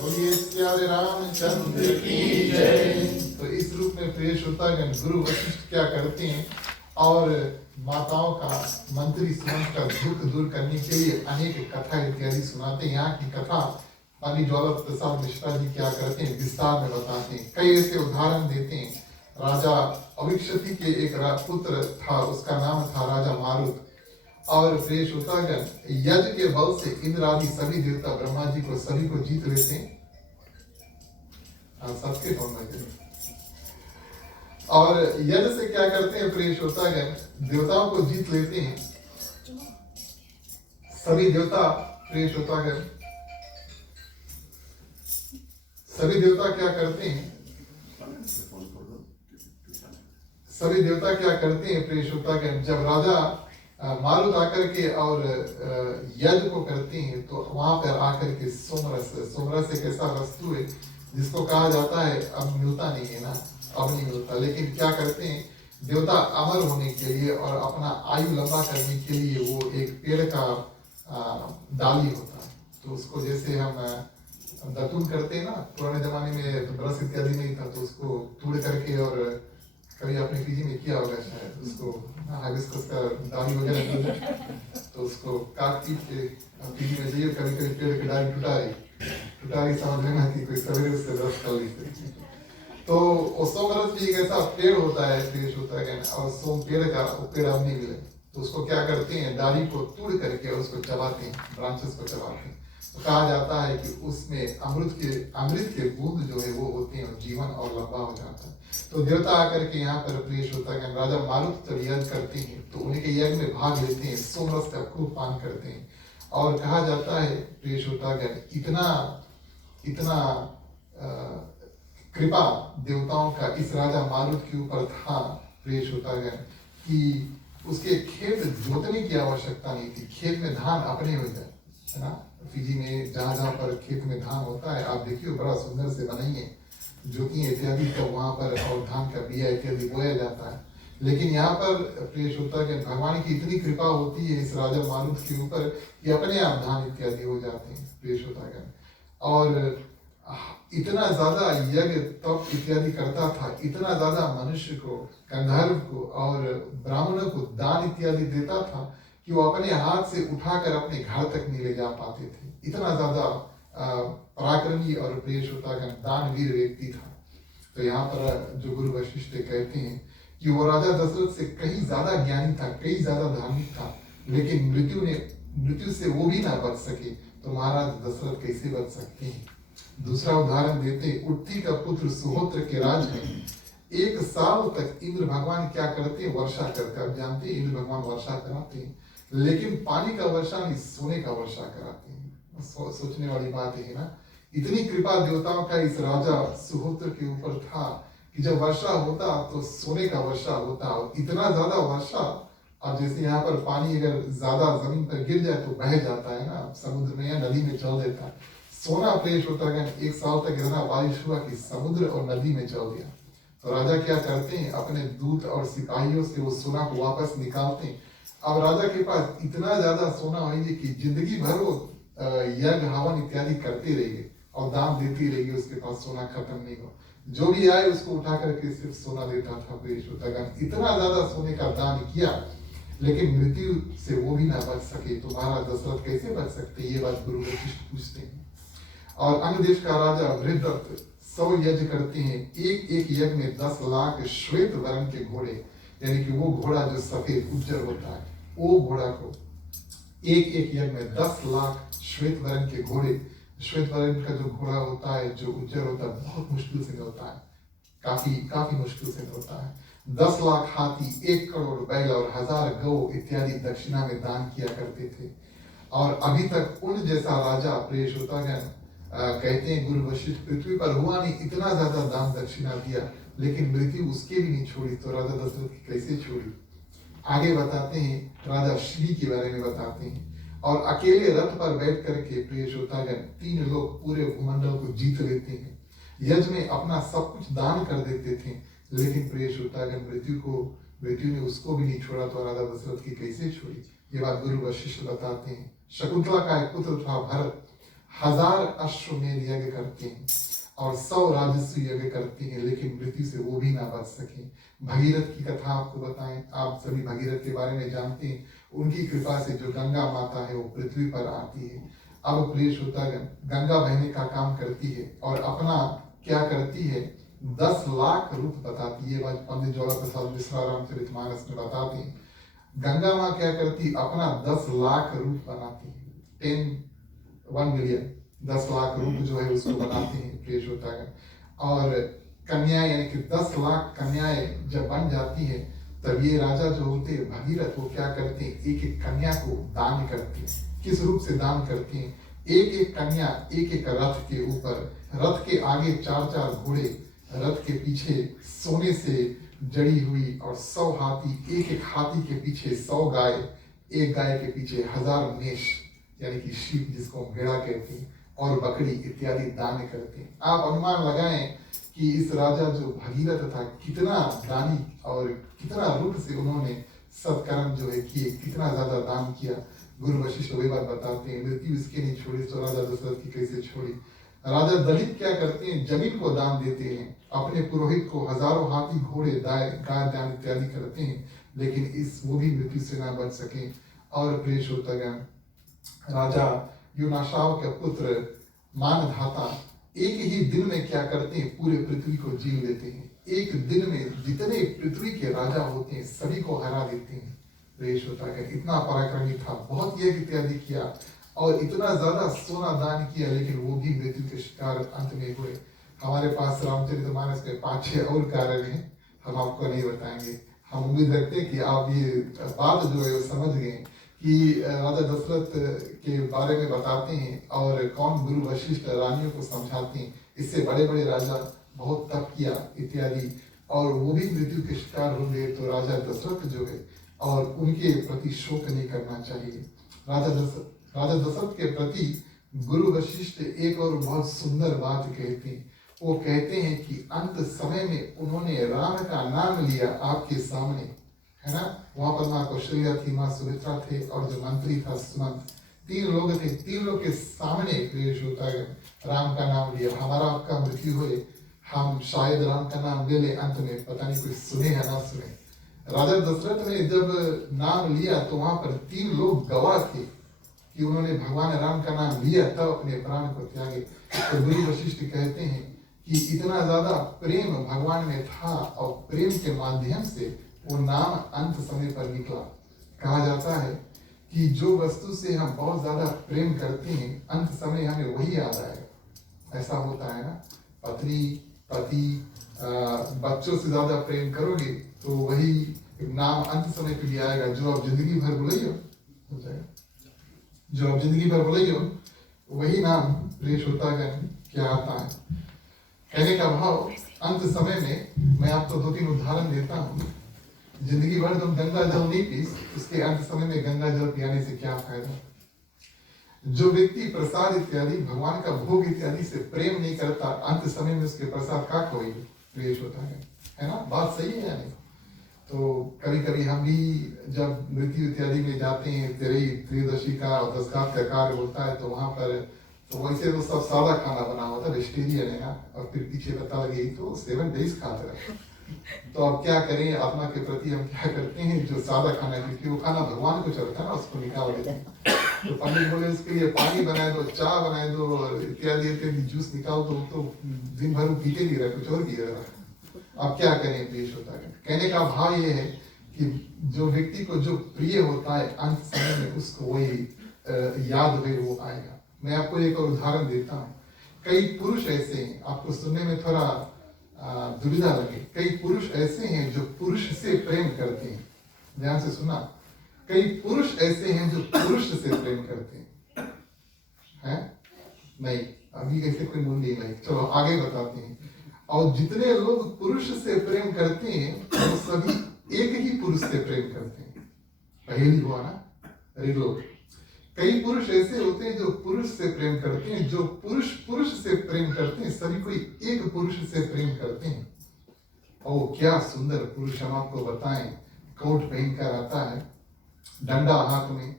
बोलिए प्यारे रामचंद्र की जय। तो इस रूप में प्रिय श्रोतागण गुरु वशिष्ठ क्या करते हैं और माताओं का मंत्री सुमंत का दुख दूर करने के लिए अनेक कथा इत्यादि सुनाते हैं। यहाँ की कथा पंडित ज्वाला प्रसाद मिश्रा जी क्या करते हैं विस्तार में बताते हैं। कई ऐसे उदाहरण देते हैं। राजा अविक्षति के एक पुत्र था, उसका नाम था राजा मारुत। और प्रिय श्रोतागण यज्ञ के बल से इंद्र आदि सभी देवता ब्रह्मा जी को सभी को जीत लेते हैं। सबके और यज्ञ से क्या करते हैं प्रिय श्रोतागण, देवताओं को जीत लेते हैं सभी देवता। प्रिय श्रोतागण सभी देवता क्या करते हैं, सभी देवता क्या करते हैं प्रिय श्रोतागण, जब राजा मारुत आकर के और यज्ञ को करते हैं तो वहां पर आकर के सोमरस एक ऐसा वस्तु है जिसको कहा जाता है अब मिलता नहीं है ना, अब नहीं मिलता। लेकिन क्या करते हैं देवता अमर होने के लिए और अपना आयु लंबा करने के लिए वो एक पेड़ का डाली होता है, तो उसको जैसे हम दतून करते हैं ना, पुराने जमाने में तो ब्रश इत्यादि नहीं था, तो उसको तोड़ करके और कभी आपने पीजी में किया होगा शायद, उसको हाइबिस्कस का डाली वगैरह तो उसको काट पीट के पीजी में जाइए, कभी कभी पेड़ की डाली टुटा रही समझ लेना कि कोई सवेरे उससे रस कर ली। तो सोमरस भी एक ऐसा पेड़ होता है, पेड़ होता है और सोम पेड़ का पेड़ अब नहीं मिले तो उसको क्या करते हैं डाली को तोड़ करके उसको चबाते हैं, ब्रांचेस को चबाते हैं। तो कहा जाता है कि उसमें अमृत के बूंद जो है वो होते हैं और जीवन और लंबा हो जाता है। तो देवता आकर के यहाँ पर प्रिय होता है राजा मारुत जब यज्ञ करते हैं तो उनके यज्ञ में भाग लेते हैं, सोमरस का खूब पान करते हैं। और कहा जाता है प्रिय श्रोतागण इतना कृपा देवताओं का इस राजा मारुत के ऊपर था प्रिय श्रोतागण कि उसके खेत जोतने की आवश्यकता नहीं थी, खेत में धान अपने हो जाए, है ना। फिजी में जहाँ जहाँ पर खेत में धान होता है आप देखिए बड़ा सुंदर से बनाइए जोतियाँ इत्यादि का वहाँ पर और धान का बिया इत्यादि बोया जाता है। लेकिन यहाँ पर प्रिय श्रोतागण भगवान की इतनी कृपा होती है इस राजा मारुत के ऊपर कि अपने आप धान इत्यादि हो जाते हैं प्रिय श्रोतागण। और इतना ज्यादा यज्ञ तप इत्यादि करता था, इतना ज्यादा मनुष्य को, गंधर्व को और ब्राह्मणों को दान इत्यादि देता था कि वो अपने हाथ से उठाकर अपने घर तक नहीं ले जा पाते थे। इतना ज्यादा पराक्रमी और प्रिय श्रोतागण दानवीर व्यक्ति था। तो यहाँ पर जो गुरु वशिष्ठ कहते हैं कि वो राजा दशरथ से कहीं ज्यादा ज्ञानी था, कहीं ज्यादा धार्मिक था, लेकिन मृत्यु से वो भी ना बच सके, तो महाराज दशरथ कैसे बच सकते हैं? दूसरा उदाहरण देते, उठती का पुत्र सुहोत्र के राज में 1 साल तक इंद्र भगवान क्या करते हैं? वर्षा करते। अब जानते हैं इंद्र भगवान वर्षा कराते हैं, लेकिन पानी का वर्षा नहीं, सोने का वर्षा कराते हैं। सोचने वाली बात है ना, इतनी कृपा देवताओं का इस राजा सुहोत्र के ऊपर था कि जब वर्षा होता तो सोने का वर्षा होता, और इतना ज्यादा वर्षा। अब जैसे यहाँ पर पानी अगर ज्यादा जमीन पर गिर जाए तो बह जाता है ना, समुद्र में या नदी में चल देता है। सोना प्रेष होता है, 1 साल तक इतना बारिश हुआ कि समुद्र और नदी में चल गया। तो राजा क्या करते हैं? अपने दूत और सिपाहियों से वो सोना को वापस निकालते हैं। अब राजा के पास इतना ज्यादा सोना होइए कि जिंदगी भर वो यज्ञ हवन इत्यादि करते रहेंगे और दान देती रहेगी, उसके पास सोना खत्म नहीं हो। जो भी आए उसको उठा करके सिर्फ सोना देता था प्रेषोत्तगण। इतना ज्यादा सोने का दान किया, लेकिन मृत्यु से वो भी ना बच सके, तो महाराज दशरथ कैसे बच सकते? ये बात गुरु वशिष्ठ पूछते हैं। और अन्य देश का राजा वृद्धरथ 100 यज्ञ करते हैं, एक यज्ञ में 10 लाख श्वेत वर्ण के घोड़े, यानी कि वो घोड़ा जो सफेद उज्जर होता है, वो घोड़ा को एक यज्ञ में 10 लाख श्वेत वर्ण के घोड़े। श्वेत वर्ण का जो घोड़ा होता है, जो उज्जर होता है, बहुत मुश्किल से मिलता है, काफी मुश्किल से मिलता है। 10 लाख हाथी, 1 करोड़ बैल और 1000 गौ इत्यादि दक्षिणा में दान किया करते थे। और अभी तक उन जैसा राजा प्रेषोत्तगण कहते हैं गुरु वशिष्ठ पृथ्वी पर हुआ नहीं, इतना ज्यादा दान दक्षिणा दिया, लेकिन मृत्यु उसके भी नहीं छोड़ी, तो राजा दशरथ की कैसे छोड़ी? आगे बताते हैं, राजा श्री के बारे में बताते हैं। और अकेले रथ पर बैठ करके प्रेषोत्तगण 3 लोग पूरे भूमंडल को जीत लेते हैं। यज्ञ में अपना सब कुछ दान कर देते थे, लेकिन प्रेषोत्तगण मृत्यु ने उसको भी नहीं छोड़ा, तो राजा दशरथ की कैसे छोड़ी? ये बात गुरु वशिष्ठ बताते हैं। शकुंतला का एक पुत्र था भरत, 1000 अश्वमेध यज्ञ करते हैं और 100 राजस्व यज्ञ करते हैं, लेकिन मृत्यु से वो भी ना बच सके। भगीरथ की कथा आपको बताएं, आप सभी भगीरथ के बारे में जानते हैं। उनकी कृपा से जो गंगा माता है वो पृथ्वी पर आती है। अब प्रेषोत्तगण गंगा बहने का काम करती है और अपना क्या करती है? 10 लाख रूप बताती है। पंडित ज्वाला प्रसाद मिश्रा रामचरितमानस में बताते हैं, गंगा माँ क्या करती? अपना 10 लाख रूप बनाती है। 1 मिलियन 10 लाख रूप जो है उसको बनाते हैं प्रेषोत्तगण। और कन्या यानी कि 10 लाख कन्याएं जब बन जाती है, तब ये राजा जो होते हैं भगीरथ, वो क्या करते हैं? एक कन्या को दान करते हैं। किस रूप से दान करते हैं? एक कन्या एक रथ के ऊपर, रथ के आगे 4 घोड़े, रथ के पीछे सोने से जड़ी हुई और 100 हाथी, एक हाथी के पीछे 100 गाय, एक गाय के पीछे 1000 मेष यानी कि शीप जिसको भेड़ा कहते हैं, और बकरी इत्यादि दान करते हैं। आप अनुमान लगाएं कि इस राजा जो भगीरथ था कितना दानी और कितना रूप से उन्होंने सत्कर्म जो है किए, कितना ज्यादा दान किया। गुरु वशिष्ठ वही बात बताते हैं, मृत्यु इसके नहीं छोड़ी, तो राजा दशरथ की कैसे छोड़ी? राजा दलित क्या करते हैं? जमीन को दान देते हैं, अपने पुरोहित को 1000 हाथी घोड़े गाय दान इत्यादि करते हैं, लेकिन वो भी मृत्यु से ना बच सके। और प्रेषोत्तगण राजा युनाशाव के पुत्र मानधाता एक ही दिन में क्या करते हैं? पूरे पृथ्वी को जीत लेते हैं। एक दिन में जितने पृथ्वी के राजा होते हैं सभी को हरा देते हैं। प्रेषोत्तगण इतना पराक्रमी था, बहुत यज्ञ इत्यादि किया और इतना ज्यादा सोना दान किया, लेकिन वो भी मृत्यु के शिकार अंत में हुए। हमारे पास रामचरितमानस में 5-6 और कारण हैं, हम आपको नहीं बताएंगे। हम उम्मीद रखते हैं कि आप ये बात जो है वो समझ गए कि राजा दशरथ के बारे में बताते हैं और कौन गुरु वशिष्ठ रानियों को समझाते हैं। इससे बड़े बड़े राजा बहुत तप किया इत्यादि, और वो भी मृत्यु के शिकार हो गए, तो राजा दशरथ जो है और उनके प्रति शोक नहीं करना चाहिए। राजा दशरथ के प्रति गुरु वशिष्ठ एक और बहुत सुंदर बात कहते हैं। वो कहते हैं कि अंत समय में उन्होंने राम का नाम लिया आपके सामने, है ना। वहां पर माँ कौशल्या थी, माँ सुमित्रा थे और जो मंत्री था सुमंत, 3 लोग थे। 3 लोग के सामने प्रेषोत्तगण राम का नाम लिया। हमारा आपका मृत्यु हुए, हम शायद राम का नाम ले ले, अंत में पता नहीं कोई सुने या ना सुने। राजा दशरथ ने जब नाम लिया तो वहां पर 3 लोग गवाह थे कि उन्होंने भगवान राम का नाम लिया, तब अपने प्राण को त्यागे। तो गुरु वशिष्ठ कहते हैं कि इतना ज्यादा प्रेम भगवान में था और प्रेम के माध्यम से वो नाम अंत समय पर निकला। कहा जाता है कि जो वस्तु से हम बहुत ज्यादा प्रेम करते हैं अंत समय हमें वही याद आएगा। ऐसा होता है ना, पत्नी पति बच्चों से ज्यादा प्रेम करोगे तो वही नाम अंत समय के लिए आएगा। जो आप जिंदगी भर बोलियो हो जाएगा, जो आप जिंदगी भर बोलियो वही नाम प्रिय श्रोतागण क्या आता है। कहने का भाव अंत समय में मैं आपको 2-3 उदाहरण देता हूँ। जिंदगी भर तुम गंगा जल नहीं पी, उसके अंत समय में गंगा जल पियाने से क्या फायदा। जो व्यक्ति प्रसाद इत्यादि भगवान का भोग इत्यादि से प्रेम नहीं करता अंत समय में उसके प्रसाद का कोई क्लेश होता है ना। बात सही है या नहीं। तो कभी कभी हम भी जब मृत्यु इत्यादि में जाते हैं, त्रयोदशी का और दशकात का कार्य होता है तो वहां पर तो वैसे तो सब सादा खाना बना हुआ था, वेजिटेरियन है ना, और फिर पीछे पता लगे तो 7 days खाते रहे। तो अब क्या करें, आत्मा के प्रति हम क्या करते हैं, जो सादा खाना, क्योंकि वो खाना भगवान को चलता है ना, उसको निकाल देते हैं। तो पंडित बोले उसके लिए पानी बनाए दो, चाय बनाए दो, इत्यादि इत्यादि जूस निकाल दो, तो दिन भर पीते नहीं रहे, कुछ और किए रहा। अब क्या करें, पेश होता है। कहने का भाव ये है कि जो व्यक्ति को जो प्रिय होता है अंत समय में उसको वही याद हुए वो आएगा। मैं आपको एक और उदाहरण देता हूँ। कई पुरुष ऐसे हैं, आपको सुनने में थोड़ा दुविधा लगे, कई पुरुष ऐसे हैं जो पुरुष से प्रेम करते हैं। ध्यान से सुना, कई पुरुष ऐसे हैं जो पुरुष से प्रेम करते हैं। नहीं, अभी कैसे कोई मूल नहीं लाई, चलो आगे बताते हैं। और जितने लोग पुरुष से प्रेम करते हैं वो सभी एक ही पुरुष से प्रेम करते हैं। पहली हुआ ना, अरे लोग, कई पुरुष ऐसे होते हैं जो पुरुष से प्रेम करते हैं, जो पुरुष पुरुष से प्रेम करते हैं, सभी कोई एक पुरुष से प्रेम करते हैं। और क्या सुंदर पुरुष हम आपको बताएं, कोट पहनकर आता है, डंडा हाथ में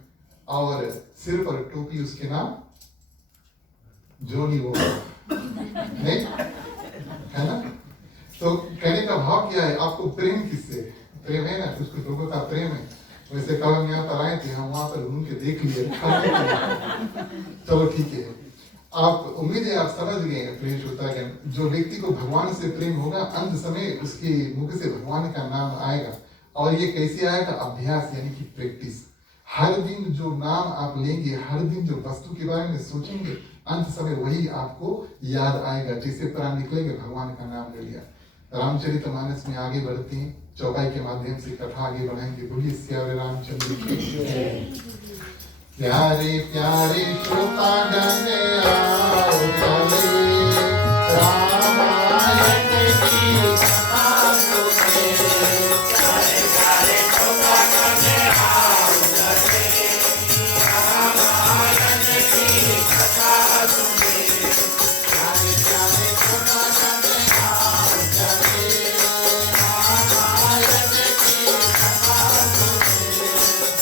और सिर पर टोपी, उसके नाम जोनी वो नहीं है ना। तो कहने का भाव क्या है, आपको प्रेम किससे, प्रेम है ना, कुछ कुछ लोगों का प्रेम है। वैसे कल हम यहाँ पर आए थे, हम वहां पर घूम के देख लिए। चलो ठीक है, आप उम्मीद है आप समझ गए। प्रेम होता है, जो व्यक्ति को भगवान से प्रेम होगा अंत समय उसके मुख से भगवान का नाम आएगा। और ये कैसे आएगा, अभ्यास यानी कि प्रैक्टिस। हर दिन जो नाम आप लेंगे, हर दिन जो वस्तु के बारे में सोचेंगे, अंत समय वही आपको याद आएगा। जैसे प्राण निकलेंगे, भगवान का नाम ले लिया। रामचरितमानस में आगे बढ़ते हैं, चौपाई के माध्यम से कथा आगे बढ़ाएंगे। बोलिए सियावर रामचंद्र की जय। प्यारे प्यारे श्रोतागण आओ चले, रामायण की कथा सुने। प्यारे प्यारे श्रोतागण आओ चले, रामायण की कथा सुने। प्यारे प्यारे श्रोतागण आओ चले, रामायण की कथा सुने।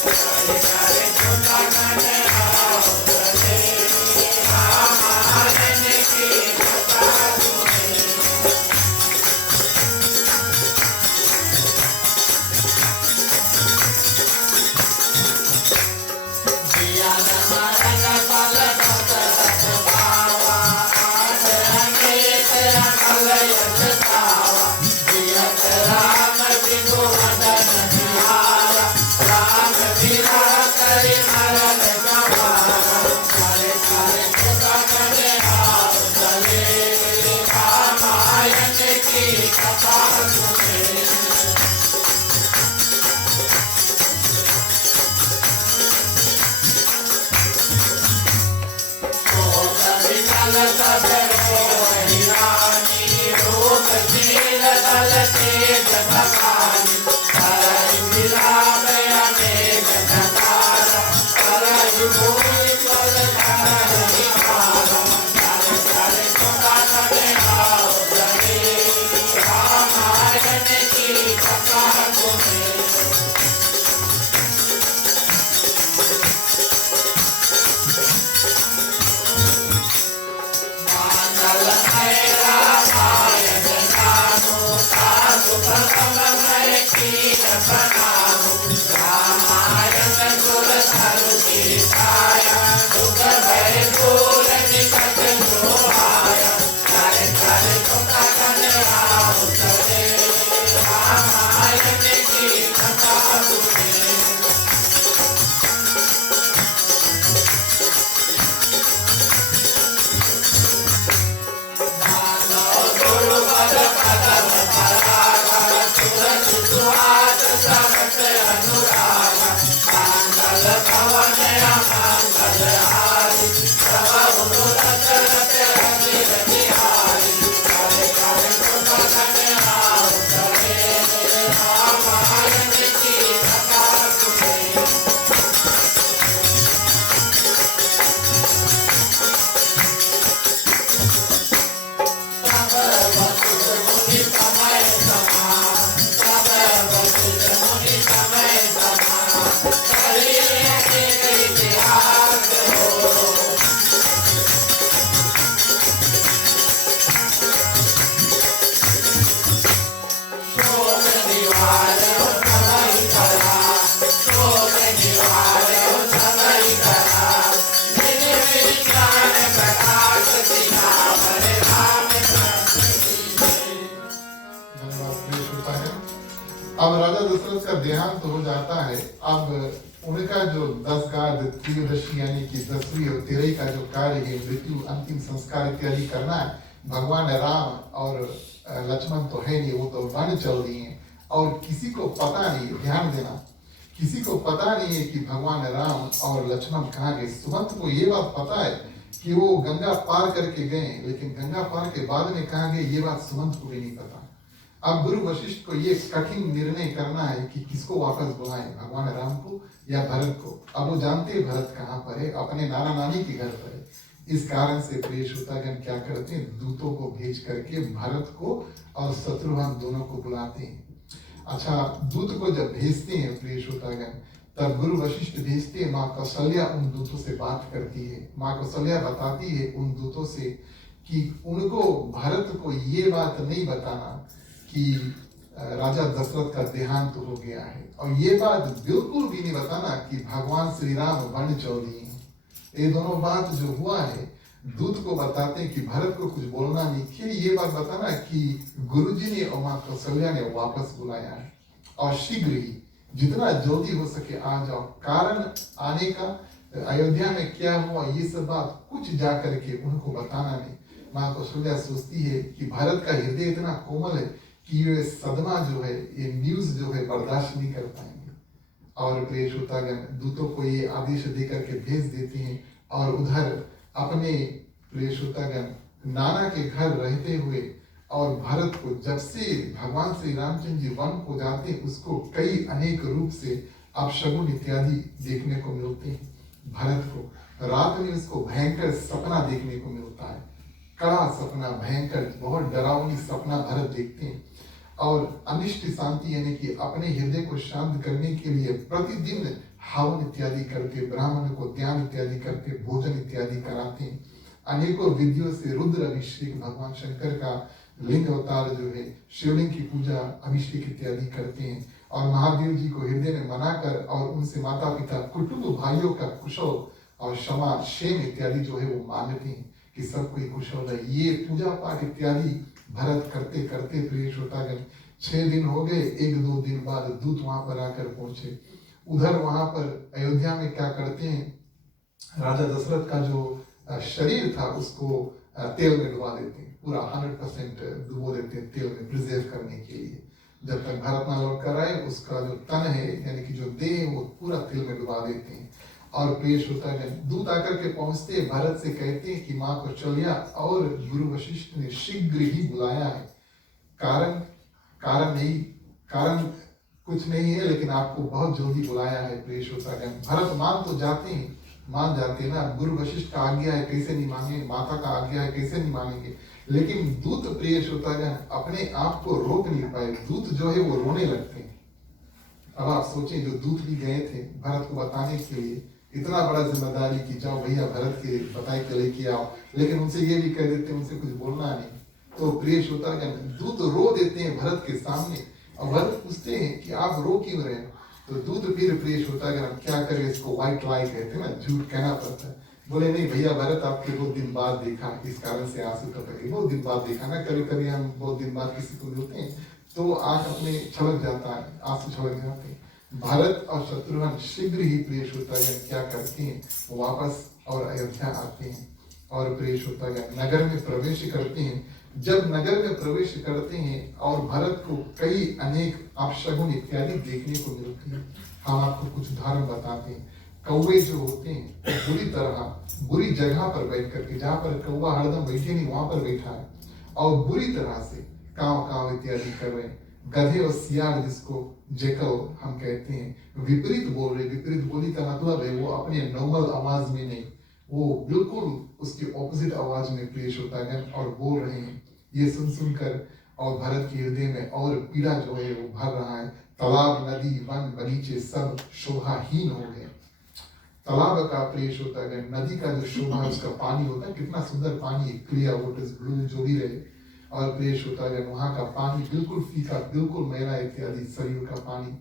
प्यारे प्यारे श्रोतागण आओ चले, रामायण की कथा सुने। जिया नमन कल दशरथ बावा, आज अनेक अकल यश गावा। जियत राम बिनु मदन निहारा, राम बिना करि मरन गवारा। सारे सारे श्रोतागण आओ चले, रामायण की कथा सुने। Bye. अब राजा दशरथ का देहांत हो जाता है। अब उनका जो 10 गाद त्रयोदशी यानी कि 10वीं और 13वीं का जो कार्य है, मृत्यु अंतिम संस्कार इत्यादि करना है, भगवान राम और लक्ष्मण तो है नहीं, वो तो वन चल रही हैं और किसी को पता नहीं, ध्यान देना, किसी को पता नहीं है कि भगवान राम और लक्ष्मण कहाँ गए। सुमंत को ये बात पता है कि वो गंगा पार करके गए, लेकिन गंगा पार के बाद में कहाँ गए ये बात सुमंत को भी नहीं पता। अब गुरु वशिष्ठ को ये कठिन निर्णय करना है कि किसको वापस बुलाएं, भगवान राम को या भरत को। अब वो जानते हैं भरत कहाँ पर है, अपने नाना नानी के घर पर है। इस कारण से प्रिय श्रोतागण क्या करते हैं, दूतों को भेज करके भरत को और शत्रुघ्न दोनों को बुलाते हैं। अच्छा, दूत को जब भेजते हैं प्रिय श्रोतागण, तब गुरु वशिष्ठ भेजते हैं, माँ कौशल्या उन दूतों से बात करती है। माँ कौशल्या बताती है उन दूतों से कि उनको भरत को ये बात नहीं बताना कि राजा दशरथ का देहांत हो गया है, और ये बात बिल्कुल भी नहीं बताना कि भगवान श्री राम वन चल रही हैं। ये दोनों बात जो हुआ है दूत को बताते हैं कि भरत को कुछ बोलना नहीं, फिर ये बात बताना कि गुरुजी ने और माँ कौशल्या ने वापस बुलाया है और शीघ्र ही जितना जल्दी हो सके आ जाओ। कारण आने का अयोध्या में क्या हुआ ये सब बात कुछ जा करके उनको बताना नहीं। माँ कौशल्या सोचती है कि भारत का हृदय इतना कोमल है कि ये सदमा जो है, ये न्यूज जो है बर्दाश्त नहीं कर पाएंगे। और प्रिय श्रोतागण दूतों को ये आदेश दे करके भेज देते हैं और उधर अपने प्रिय श्रोतागण नाना के घर रहते हुए और भरत को जब से भगवान श्री रामचंद्र जी वन को जाते हैं उसको कई अनेक रूप से अपशगुन इत्यादि देखने को मिलते हैं। भरत को रात में उसको भयंकर सपना देखने को मिलता है, कड़ा सपना, भयंकर बहुत डरावनी सपना भरत देखते हैं। और अनिष्ट शांति यानी कि अपने हृदय को शांत करने के लिए प्रतिदिन हवन इत्यादि करके, ब्राह्मण को ध्यान इत्यादि करके भोजन इत्यादि कराते हैं। अनेकों विधियों से रुद्र अभिषेक, भगवान शंकर का लिंग अवतार जो है शिवलिंग की पूजा, अभिषेक इत्यादि करते हैं और महादेव जी को हृदय में मनाकर और उनसे माता पिता कुटुंब भाइयों का कुशल और क्षमा क्षेम इत्यादि जो है वो मांगते हैं कि सब कोई कुशल है। ये पूजा पाठ इत्यादि भरत करते करते प्रिय श्रोतागण 6 दिन हो गए। 1-2 दिन बाद दूत वहां पर आकर पहुंचे। उधर वहां पर अयोध्या में क्या करते हैं, राजा दशरथ का जो शरीर था उसको तेल में डुबा देते हैं, पूरा 100% डुबो देते हैं तेल में प्रिजर्व करने के लिए। जब तक भरत ना लौट कर आए उसका जो तन है यानी कि जो देह है वो पूरा तेल में डुबा देते हैं। और प्रिय श्रोतागण दूत आकर के पहुंचते भरत से कहते हैं कि माँ कौशल्या और गुरु वशिष्ठ ने शीघ्र ही बुलाया है। कारण कुछ नहीं है, लेकिन आपको बहुत जल्दी बुलाया है। प्रिय श्रोतागण भरत मान जाते हैं ना, गुरु वशिष्ठ का आज्ञा है कैसे नहीं मानेंगे, माता का आज्ञा है कैसे नहीं मानेंगे। लेकिन दूत प्रिय श्रोतागण अपने आप को रोक नहीं पाए, दूत जो है वो रोने लगते हैं। अब आप सोचें जो दूत भी गए थे भरत को बताने के लिए, इतना बड़ा जिम्मेदारी कि जाओ भैया भरत के बताए के लेके आओ, लेकिन उनसे ये भी कह देते हैं उनसे कुछ बोलना नहीं। तो प्रिय श्रोतागण दूत रो देते हैं भरत के सामने और भरत पूछते हैं कि आप रो क्यों रहे हो। तो दूत फिर प्रिय श्रोतागण क्या करे, इसको व्हाइट लाई कहते हैं ना, झूठ कहना पड़ता है। बोले नहीं भैया भरत आपके बहुत दिन बाद देखा, इस कारण से आंसू टपके। बहुत दिन बाद देखा ना, कभी कभी हम बहुत दिन बाद किसी को मिलते हैं तो आंख अपने छलक जाता है, आंसू छलक जाते हैं। भरत और शत्रुघ्न शीघ्र ही प्रिय श्रोतागण क्या करते हैं, वो वापस और अयोध्या आते हैं और प्रिय श्रोतागण नगर में प्रवेश करते हैं। जब नगर में प्रवेश करते हैं और भरत को कई अनेक अपशगुन इत्यादि देखने को मिलते हैं। हम आपको कुछ उदाहरण बताते हैं। कौवे जो होते हैं बुरी जगह पर बैठ करके, जहाँ पर कौवा हरदम बैठे नहीं वहां पर बैठा है और बुरी तरह से काव काव इत्यादि कर रहे हैं। गधे और सियार जिसको जेकल हम कहते हैं, विपरीत बोल रहे। विपरीत बोली का मतलब है वो अपने नॉर्मल आवाज में नहीं, वो बिल्कुल उसके ऑपोजिट आवाज में प्रिय श्रोतागण और बोल रहे हैं। ये सुनकर और भरत के हृदय में और पीड़ा जो है वो भर रहा है। तालाब, नदी, वन, बगीचे सब शोभाहीन हो गए। तालाब का प्रिय श्रोतागण, नदी का जो शोभा उसका पानी होता है, कितना सुंदर पानी, क्लियर वाटर्स, ब्लू जो भी रहे। और प्रिय श्रोतागण वहाँ का पानी बिल्कुल फीका, बिल्कुल मैला इत्यादि सरयू का पानी।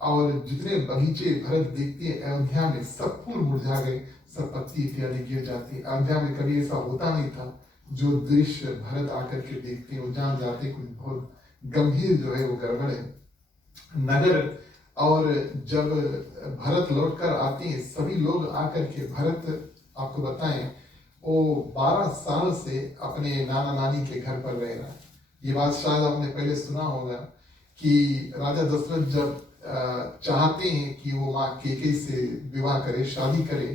और जितने बगीचे भरत देखते हैं अयोध्या में सब फूल मुरझा गए, सब पत्ती इत्यादि गिर जाती है। अयोध्या में कभी ऐसा होता नहीं था। जो दृश्य भरत आकर के देखते हैं वो जान जाते कुछ बहुत गंभीर जो है वो गड़बड़ है। नगर। और जब भरत लौटकर आते हैं, सभी लोग आकर के, भरत आपको बताएं वो 12 साल से अपने नाना नानी के घर पर रह रहा है। ये बात शायद आपने पहले सुना होगा कि राजा दशरथ जब चाहते हैं कि वो माँ कैकेयी से विवाह करे, शादी करे,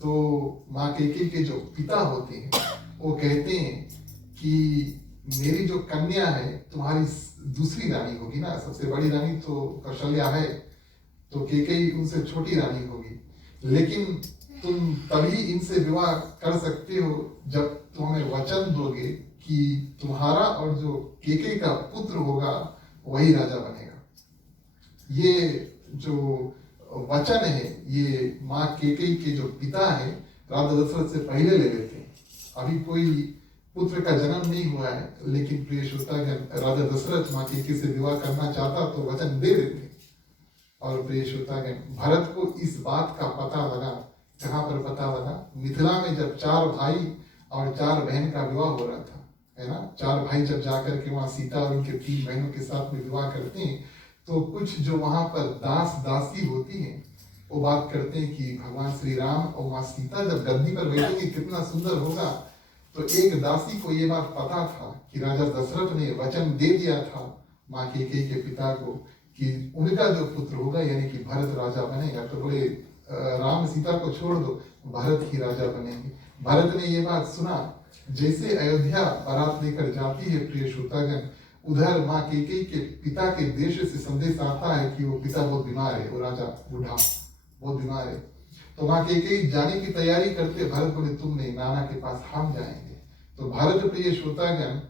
तो माँ कैकेयी के जो पिता होते हैं वो कहते हैं कि मेरी जो कन्या है तुम्हारी दूसरी रानी होगी ना, सबसे बड़ी रानी तो कौशल्या है, तो कैकेयी उनसे छोटी रानी होगी, लेकिन तुम तभी इनसे विवाह कर सकते हो जब तुम हमें वचन दोगे कि तुम्हारा और जो कैकेयी का पुत्र होगा वही राजा बनेगा। ये जो वचन है ये माँ कैकेयी के जो पिता है राजा दशरथ से पहले ले लेते हैं। अभी कोई पुत्र का जन्म नहीं हुआ है, लेकिन प्रिय श्रोतागण, राजा दशरथ माँ कैकेयी से विवाह करना चाहता तो वचन दे देते। और प्रिय श्रोतागण, भरत को इस बात का पता लगा, कहाँ पर पता लगा? मिथिला में जब 4 भाई और 4 बहन का विवाह हो रहा था, है ना। 4 भाई जब जाकर के वहाँ सीता और उनके 3 बहनों के साथ में विवाह करते हैं, तो कुछ जो वहाँ पर दास दासी होती हैं वो बात करते हैं कि भगवान श्री राम और माँ सीता जब गद्दी पर बैठेंगे कितना सुंदर होगा। तो एक दासी को ये बात पता था कि राजा दशरथ ने वचन दे दिया था माँ कैकेयी के पिता को कि उनका जो पुत्र होगा यानी कि भरत राजा बनेगा। तो बोले राम सीता को छोड़ दो, भरत ही राजा बनेंगे। भरत ने ये बात सुना, जैसे अयोध्या बारात लेकर जाती है प्रिय श्रोतागण, उधर माँ कैकेयी के पिता के देश से संदेश आता है कि वो पिता बहुत बीमार है, वो राजा बूढ़ा बहुत बीमार है। तो माँ कैकेयी जाने की तैयारी करते, भरत बोले तुम नहीं, नाना के पास हम जाएंगे। तो भरत प्रिय श्रोतागण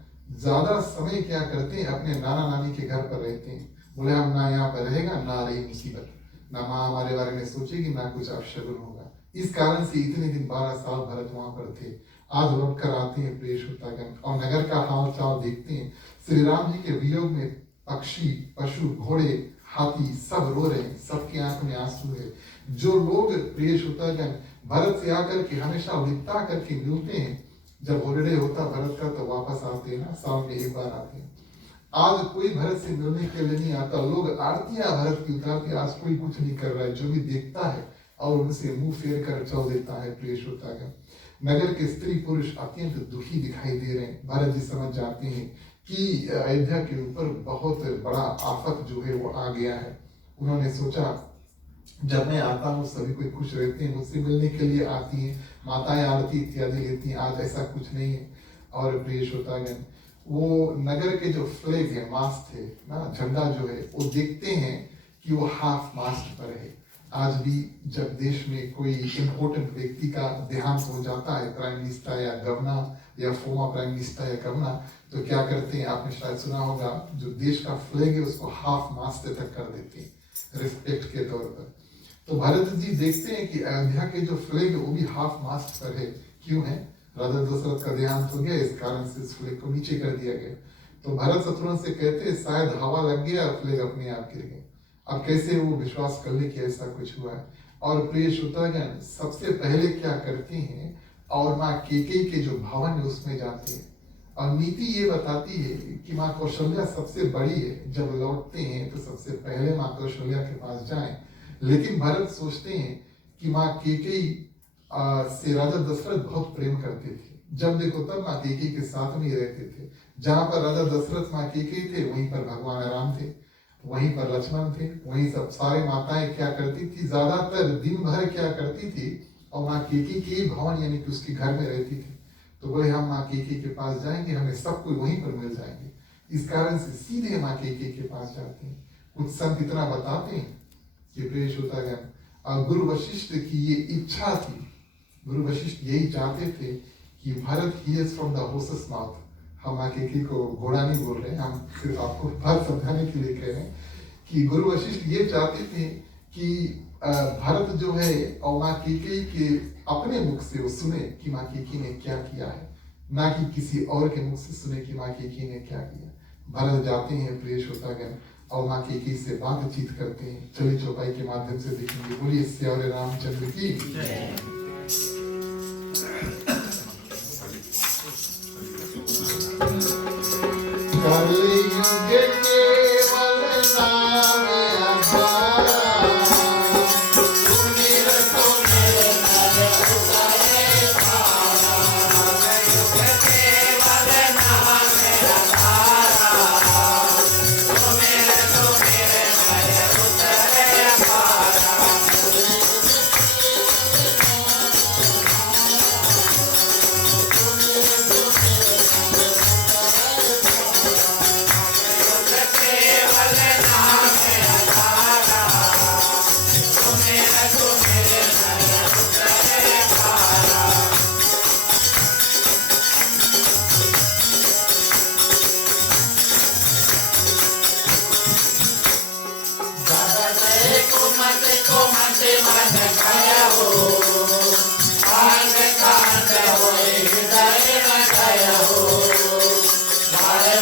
ज्यादा समय क्या करते हैं, अपने नाना नानी के घर पर रहते हैं। बोले हम ना यहाँ पर रहेगा ना रही मुसीबत, ना माँ हमारे बारे में सोचेगी ना कुछ अपशगुन होगा। इस कारण से इतने दिन 12 साल भरत वहां पर थे। आज लौट कर आते हैं प्रिय श्रोतागण और नगर का हाल चाल देखते हैं। श्री राम जी के वियोग में पक्षी, पशु, घोड़े, हाथी सब रो रहे हैं, सबकी आंख में आंसू है। जो लोग प्रिय श्रोतागण भरत से आकर के हमेशा लिपटा करके मिलते हैं, जब हॉलिडे होता भरत का तो वापस आते हैं ना, साल में एक बार आते हैं। आज कोई भरत से मिलने के लिए नहीं आता, लोग आरतियां भरत की उतारते, आज कोई कुछ नहीं कर रहा है। जो भी देखता है और उनसे मुंह फेर कर चल देता है प्रिय श्रोतागण। नगर के स्त्री पुरुष अत्यंत दुखी दिखाई दे रहे हैं। भरत जी समझ जाते हैं कि अयोध्या के ऊपर बहुत बड़ा आफत जो है वो आ गया है। उन्होंने सोचा जब मैं आता हूँ सभी कोई खुश रहते हैं, मुझसे मिलने के लिए आती हैं, माताएं आरती इत्यादि लेती हैं, आज ऐसा कुछ नहीं है। और प्रिय श्रोतागण वो नगर के जो फ्लैग है, मास्ट है ना, झंडा जो है, वो देखते हैं कि वो हाफ मास्ट पर है। आज भी जब देश में कोई इम्पोर्टेंट व्यक्ति का देहांत हो जाता है, प्राइम मिनिस्टर या गवर्नर या फॉर्मर प्राइम मिनिस्टर या गवर्नर, तो क्या करते हैं, आपने शायद सुना होगा, जो देश का फ्लैग है उसको हाफ मास्ट तक कर देते हैं रिस्पेक्ट के तौर पर। तो भरत जी देखते हैं कि अयोध्या के जो फ्लैग है वो भी हाफ मास्ट पर है। क्यों है? राजा दशरथ का देहांत हो गया, इस कारण से इस फ्लैग को नीचे कर दिया गया। तो भरत शत्रुघ्न से कहते हैं शायद हवा लग गया और फ्लैग अपने आप गिर गए। अब कैसे वो विश्वास कर ले कि ऐसा कुछ हुआ है। और प्रिय श्रोतागण सबसे पहले क्या करते हैं, और माँ कैकेयी के जो भवन है उसमें जाते हैं। और नीति ये बताती है कि माँ कौशल्या सबसे बड़ी है, जब लौटते हैं तो सबसे पहले माँ कौशल्या के पास जाएं। लेकिन भरत सोचते हैं कि माँ कैकेयी से राजा दशरथ बहुत प्रेम करते थे। जब देखो तब माँ कैकेयी के साथ में ही रहते थे। जहाँ पर राजा दशरथ माँ कैकेयी थे वहीं पर भगवान राम थे, वहीं पर लक्ष्मण थे, वहीं सब सारे माताएं क्या करती थी, ज्यादातर दिन भर क्या करती थी, और माँ कैकेयी के ही भवन यानी कि उसके घर में रहती थी। तो बोले हम माँ कैकेयी के पास जाएंगे, हमें सब कोई वहीं पर मिल जाएंगे। इस कारण से सीधे माँ कैकेयी के पास जाते हैं। कुछ संत इतना बताते हैं कि प्रिय श्रोतागण और गुरु वशिष्ठ की ये इच्छा थी, गुरु वशिष्ठ यही चाहते थे कि Bharat hears from the horse's mouth. हम माँ कैकेयी को घोड़ा नहीं बोल रहे, हम सिर्फ आपको बात समझाने के लिए कह रहे हैं कि गुरु वशिष्ठ ये चाहते थे कि भरत जो है और माँ कैकेयी के अपने मुख से वो सुने कि माँ कैकेयी ने क्या किया है, ना कि किसी और के मुख से सुने कि माँ कैकेयी ने क्या किया। भरत जाते हैं प्रिय श्रोतागण और माँ कैकेयी से बातचीत करते हैं। चलिए चौपाई के माध्यम से देखेंगे। बोलिए श्यावरे रामचंद्र की। कलयुग केवल नाम को मत मन कहो कांड कांड होए हृदय न कहो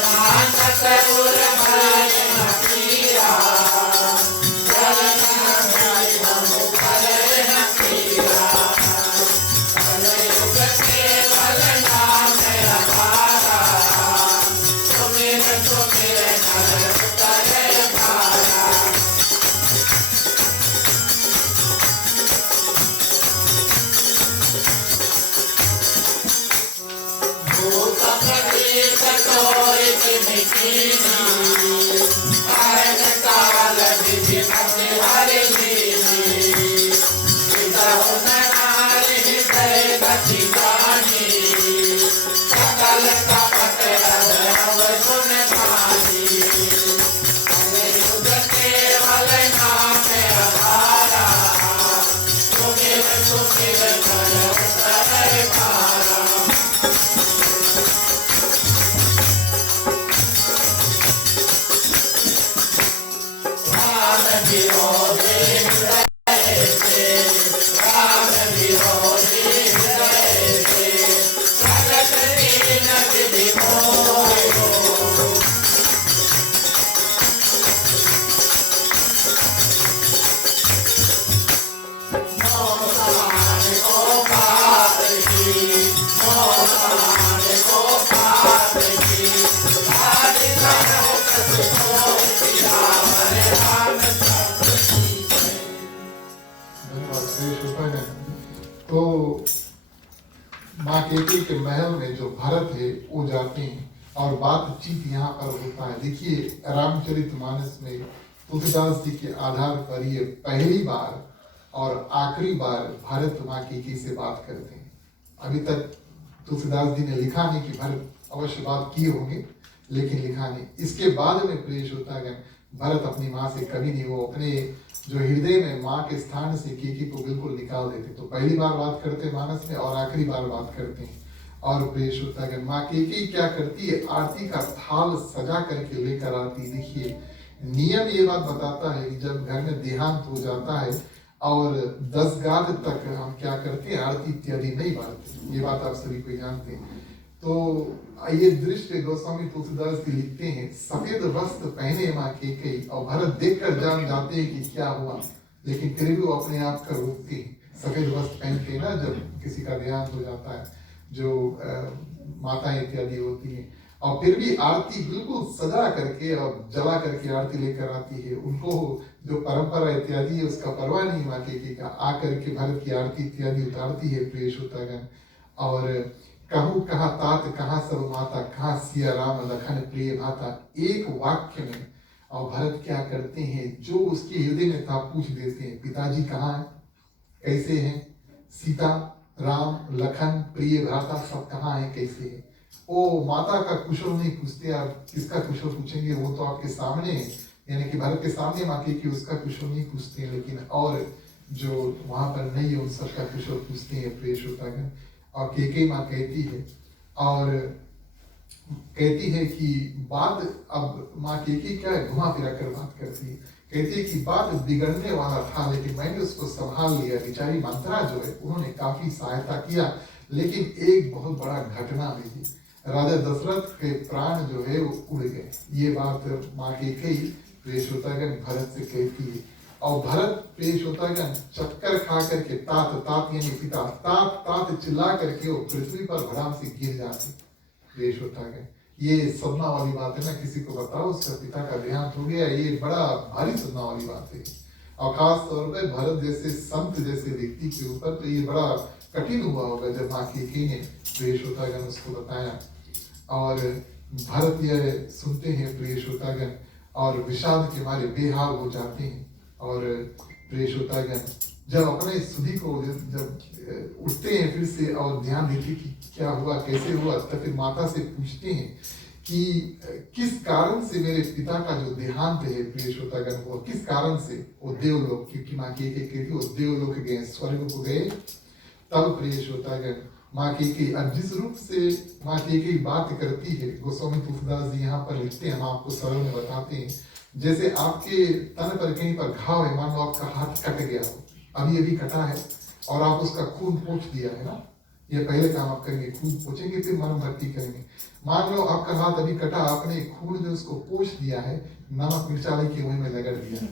मान करूर भय न पीरा चरण हरि हम भय न पीरा कलयुग केवल नाम हमारा सुमिर सुमिर नर उतरे भारा भूत प्रतीत तोरित मिटीनी कारण काल विधि मति हरि दीनी विदहु नारी हृदय गति जानी सकल कपट रव सुन पानी कलयुग केवल नाम आधारा सुमिर सुमिर कर उतरे भारा राम विरोधी हृदय से राम विरोधी हृदय से प्रगट दीन विधि मोह मोहमान को पार की मोहमान को पार की आदि करो कछु कोई पितामह राम धन्यवाद श्रेष्ठ होता है। तो माँ केकई के महल में जो भरत है वो जाते हैं और बातचीत यहाँ पर होता है। देखिए रामचरितमानस में तुलसीदास जी के आधार पर ये पहली बार और आखिरी बार भरत माँ केकई से बात करते हैं। अभी तक तुलसीदास जी ने लिखा नहीं कि भरत अवश्य बात किए होंगे, लेकिन लिखा नहीं। इसके बाद में प्रेष होता है भरत अपनी माँ से कभी नहीं, वो अपने जो हृदय में माँ के स्थान से केकई को बिल्कुल निकाल देते। तो पहली बार बात करते मानस में और आखिरी बार बात करते हैं। और प्रेष होता है माँ केकई क्या करती है, आरती का थाल सजा करके लेकर आती। देखिए नियम ये बात बताता है कि जब घर में देहांत हो जाता है और 10 गाद तक हम क्या करते हैं, आरती इत्यादि नहीं बांटते। ये बात आप सभी को जानते हैं। तो ये दृश्य गोस्वामी तुलसीदास जी लिखते हैं, सफेद वस्त्र पहने माँ केकई और भरत देखकर जान जाते हैं कि क्या हुआ, लेकिन फिर भी वो अपने आप को रोकते हैं। सफेद वस्त्र पहनते हैं ना जब किसी का देहांत हो जाता है, जो माताएं इत्यादि होती हैं, और फिर भी आरती बिल्कुल सजा करके और जला करके आरती लेकर आती है। उनको जो परंपरा इत्यादि है उसका परवाह नहीं माँ केकई का। आकर के भरत की आरती इत्यादि उतारती है प्रेष होता है। और कहूँ कहाँ तात कहाँ सब माता, कहाँ सिया राम लखन प्रिय भाता, एक वाक्य में। और भरत क्या करते हैं, जो उसके हृदय में था पूछ देते हैं, पिताजी कहाँ है, कैसे हैं, सीता राम लखन प्रिय भ्राता सब कहाँ है, कैसे है। ओ माता का कुशल नहीं पूछते, आप किसका कुशल पूछेंगे, वो तो आपके सामने है। यानी कि भरत के सामने माँ केकई उसका कुशल नहीं पूछते हैं, लेकिन और जो वहां पर नहीं है उन सबका कुशल पूछते हैं प्रेष होता है। और केकई माँ कहती है और कहती है कि बात, अब माँ केकई क्या है, घुमा फिरा कर बात करती है। कहती है कि बात बिगड़ने वाला था, लेकिन मैंने उसको संभाल लिया। बेचारी मंत्रा जो है उन्होंने काफी सहायता किया, लेकिन एक बहुत बड़ा घटना हुई, राजा दशरथ के प्राण जो है वो उड़ गए। ये बात माँ केकई प्रेष होता है भरत से कहती है। और भरत प्रेष होता है चक्कर खा करके तात तात यानी पिता तात तात चिल्ला करके वो पृथ्वी पर भड़ाम से गिर जाते प्रेष होता है। ये सदमा वाली बात है ना, किसी को बताओ उसका पिता का देहांत हो गया, ये बड़ा भारी सदमा वाली बात है। और खास तौर पर भरत जैसे संत जैसे व्यक्ति के ऊपर तो ये बड़ा कठिन हुआ होगा जब माँ केकई ने प्रेष होता है उसको बताया। और भरत यह सुनते हैं प्रेष होता है और विषाद के मारे बेहाल हो जाते हैं। और प्रेष होता है जब अपने सुधी को जब उठते हैं फिर से और ध्यान देते कि क्या हुआ कैसे हुआ, तब फिर माता से पूछते हैं कि किस कारण से मेरे पिता का जो देहांत है प्रेष होता है वो किस कारण से, वो देवलोक, क्योंकि माँ केकई कहती वो देवलोक गए, स्वर्ग को गए। तब प्रेष होता है माँ केकई, और जिस रूप से माँ केकई बात करती है गोस्वामी तुलसीदास जी यहाँ पर लिखते हैं, हम आपको सरल में बताते हैं। जैसे आपके तन पर कहीं पर घाव है, मान लो आपका हाथ कट गया हो, अभी अभी कटा है और आप उसका खून पोंछ दिया है ना, ये पहले काम आप करेंगे, खून पोंछेंगे फिर मरहम पट्टी करेंगे। मान लो आपका हाथ अभी कटा, आपने खून जो उसको पोंछ दिया है, नमक मिर्चा लेके वहीं में रगड़ दिया।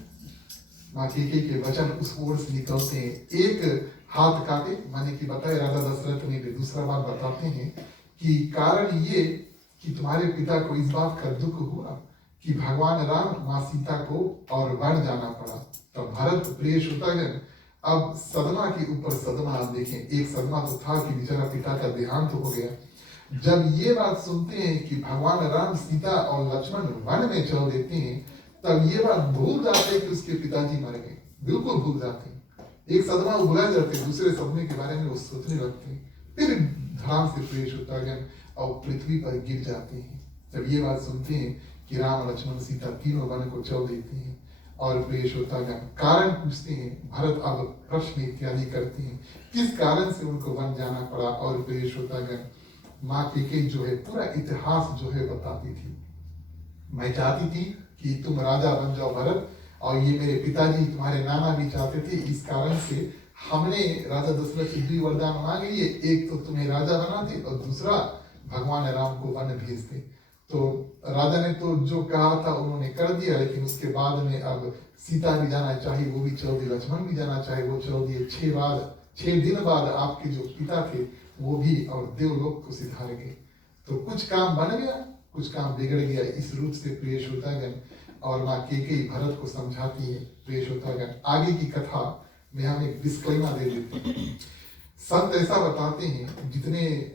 माँ कैकेयी के वचन उस ओर से निकलते हैं, एक हाथ काटे, माने कि बताए राजा दशरथ ने भी दूसरा बात बताते हैं कि कारण ये कि तुम्हारे पिता को इस बात का दुख हुआ कि भगवान राम माँ सीता को और वन जाना पड़ा। तो भरत प्रिय श्रोतागण, अब सदमा के ऊपर सदमा आप देखें, एक सदमा तो था कि बेचारा पिता का देहांत हो गया। जब ये बात सुनते हैं कि भगवान राम सीता और लक्ष्मण वन में चल देते हैं, तब ये बात भूल जाते हैं कि उसके पिताजी मर गए, बिल्कुल भूल जाते हैं। एक सदमा वो भुला जाते हैं, दूसरे सदमे के बारे में वो सोचने लगते हैं, फिर धड़ाम से प्रेष होतागन और पृथ्वी पर गिर जाते हैं। जब ये बात सुनते हैं कि राम लक्ष्मण सीता तीनों वन को चल देते हैं और प्रेष होतागन कारण पूछते हैं, भरत अब प्रश्न इत्यादि करते हैं किस कारण से उनको वन जाना पड़ा। और प्रेष होतागन माँ कैकेयी जो है पूरा इतिहास जो है बताती थी, मैं चाहती थी कि तुम राजा बन जाओ भरत, और ये मेरे पिताजी तुम्हारे नाना भी चाहते थे, इस कारण से हमने राजा दशरथ से 2 वरदान मांग लिए, एक तो तुम्हें राजा बना दे और दूसरा भगवान राम को वन भेज दे। तो राजा ने तो जो कहा था उन्होंने कर दिया, लेकिन उसके बाद में अब सीता भी जाना चाहिए, वो भी चल दी, लक्ष्मण भी जाना चाहिए, वो चल दिए। 6 दिन बाद आपके जो पिता थे वो भी और देवलोक को सिधार गए। तो कुछ काम बन गया, कुछ काम बिगड़ गया। इस रूप से प्रिय श्रोतागण और माँ कैकेयी भरत को समझाती है। प्रिय श्रोतागण, आगे की कथा में हम एक डिस्क्लेमर दे देते हैं। संत ऐसा बताते हैं, जितने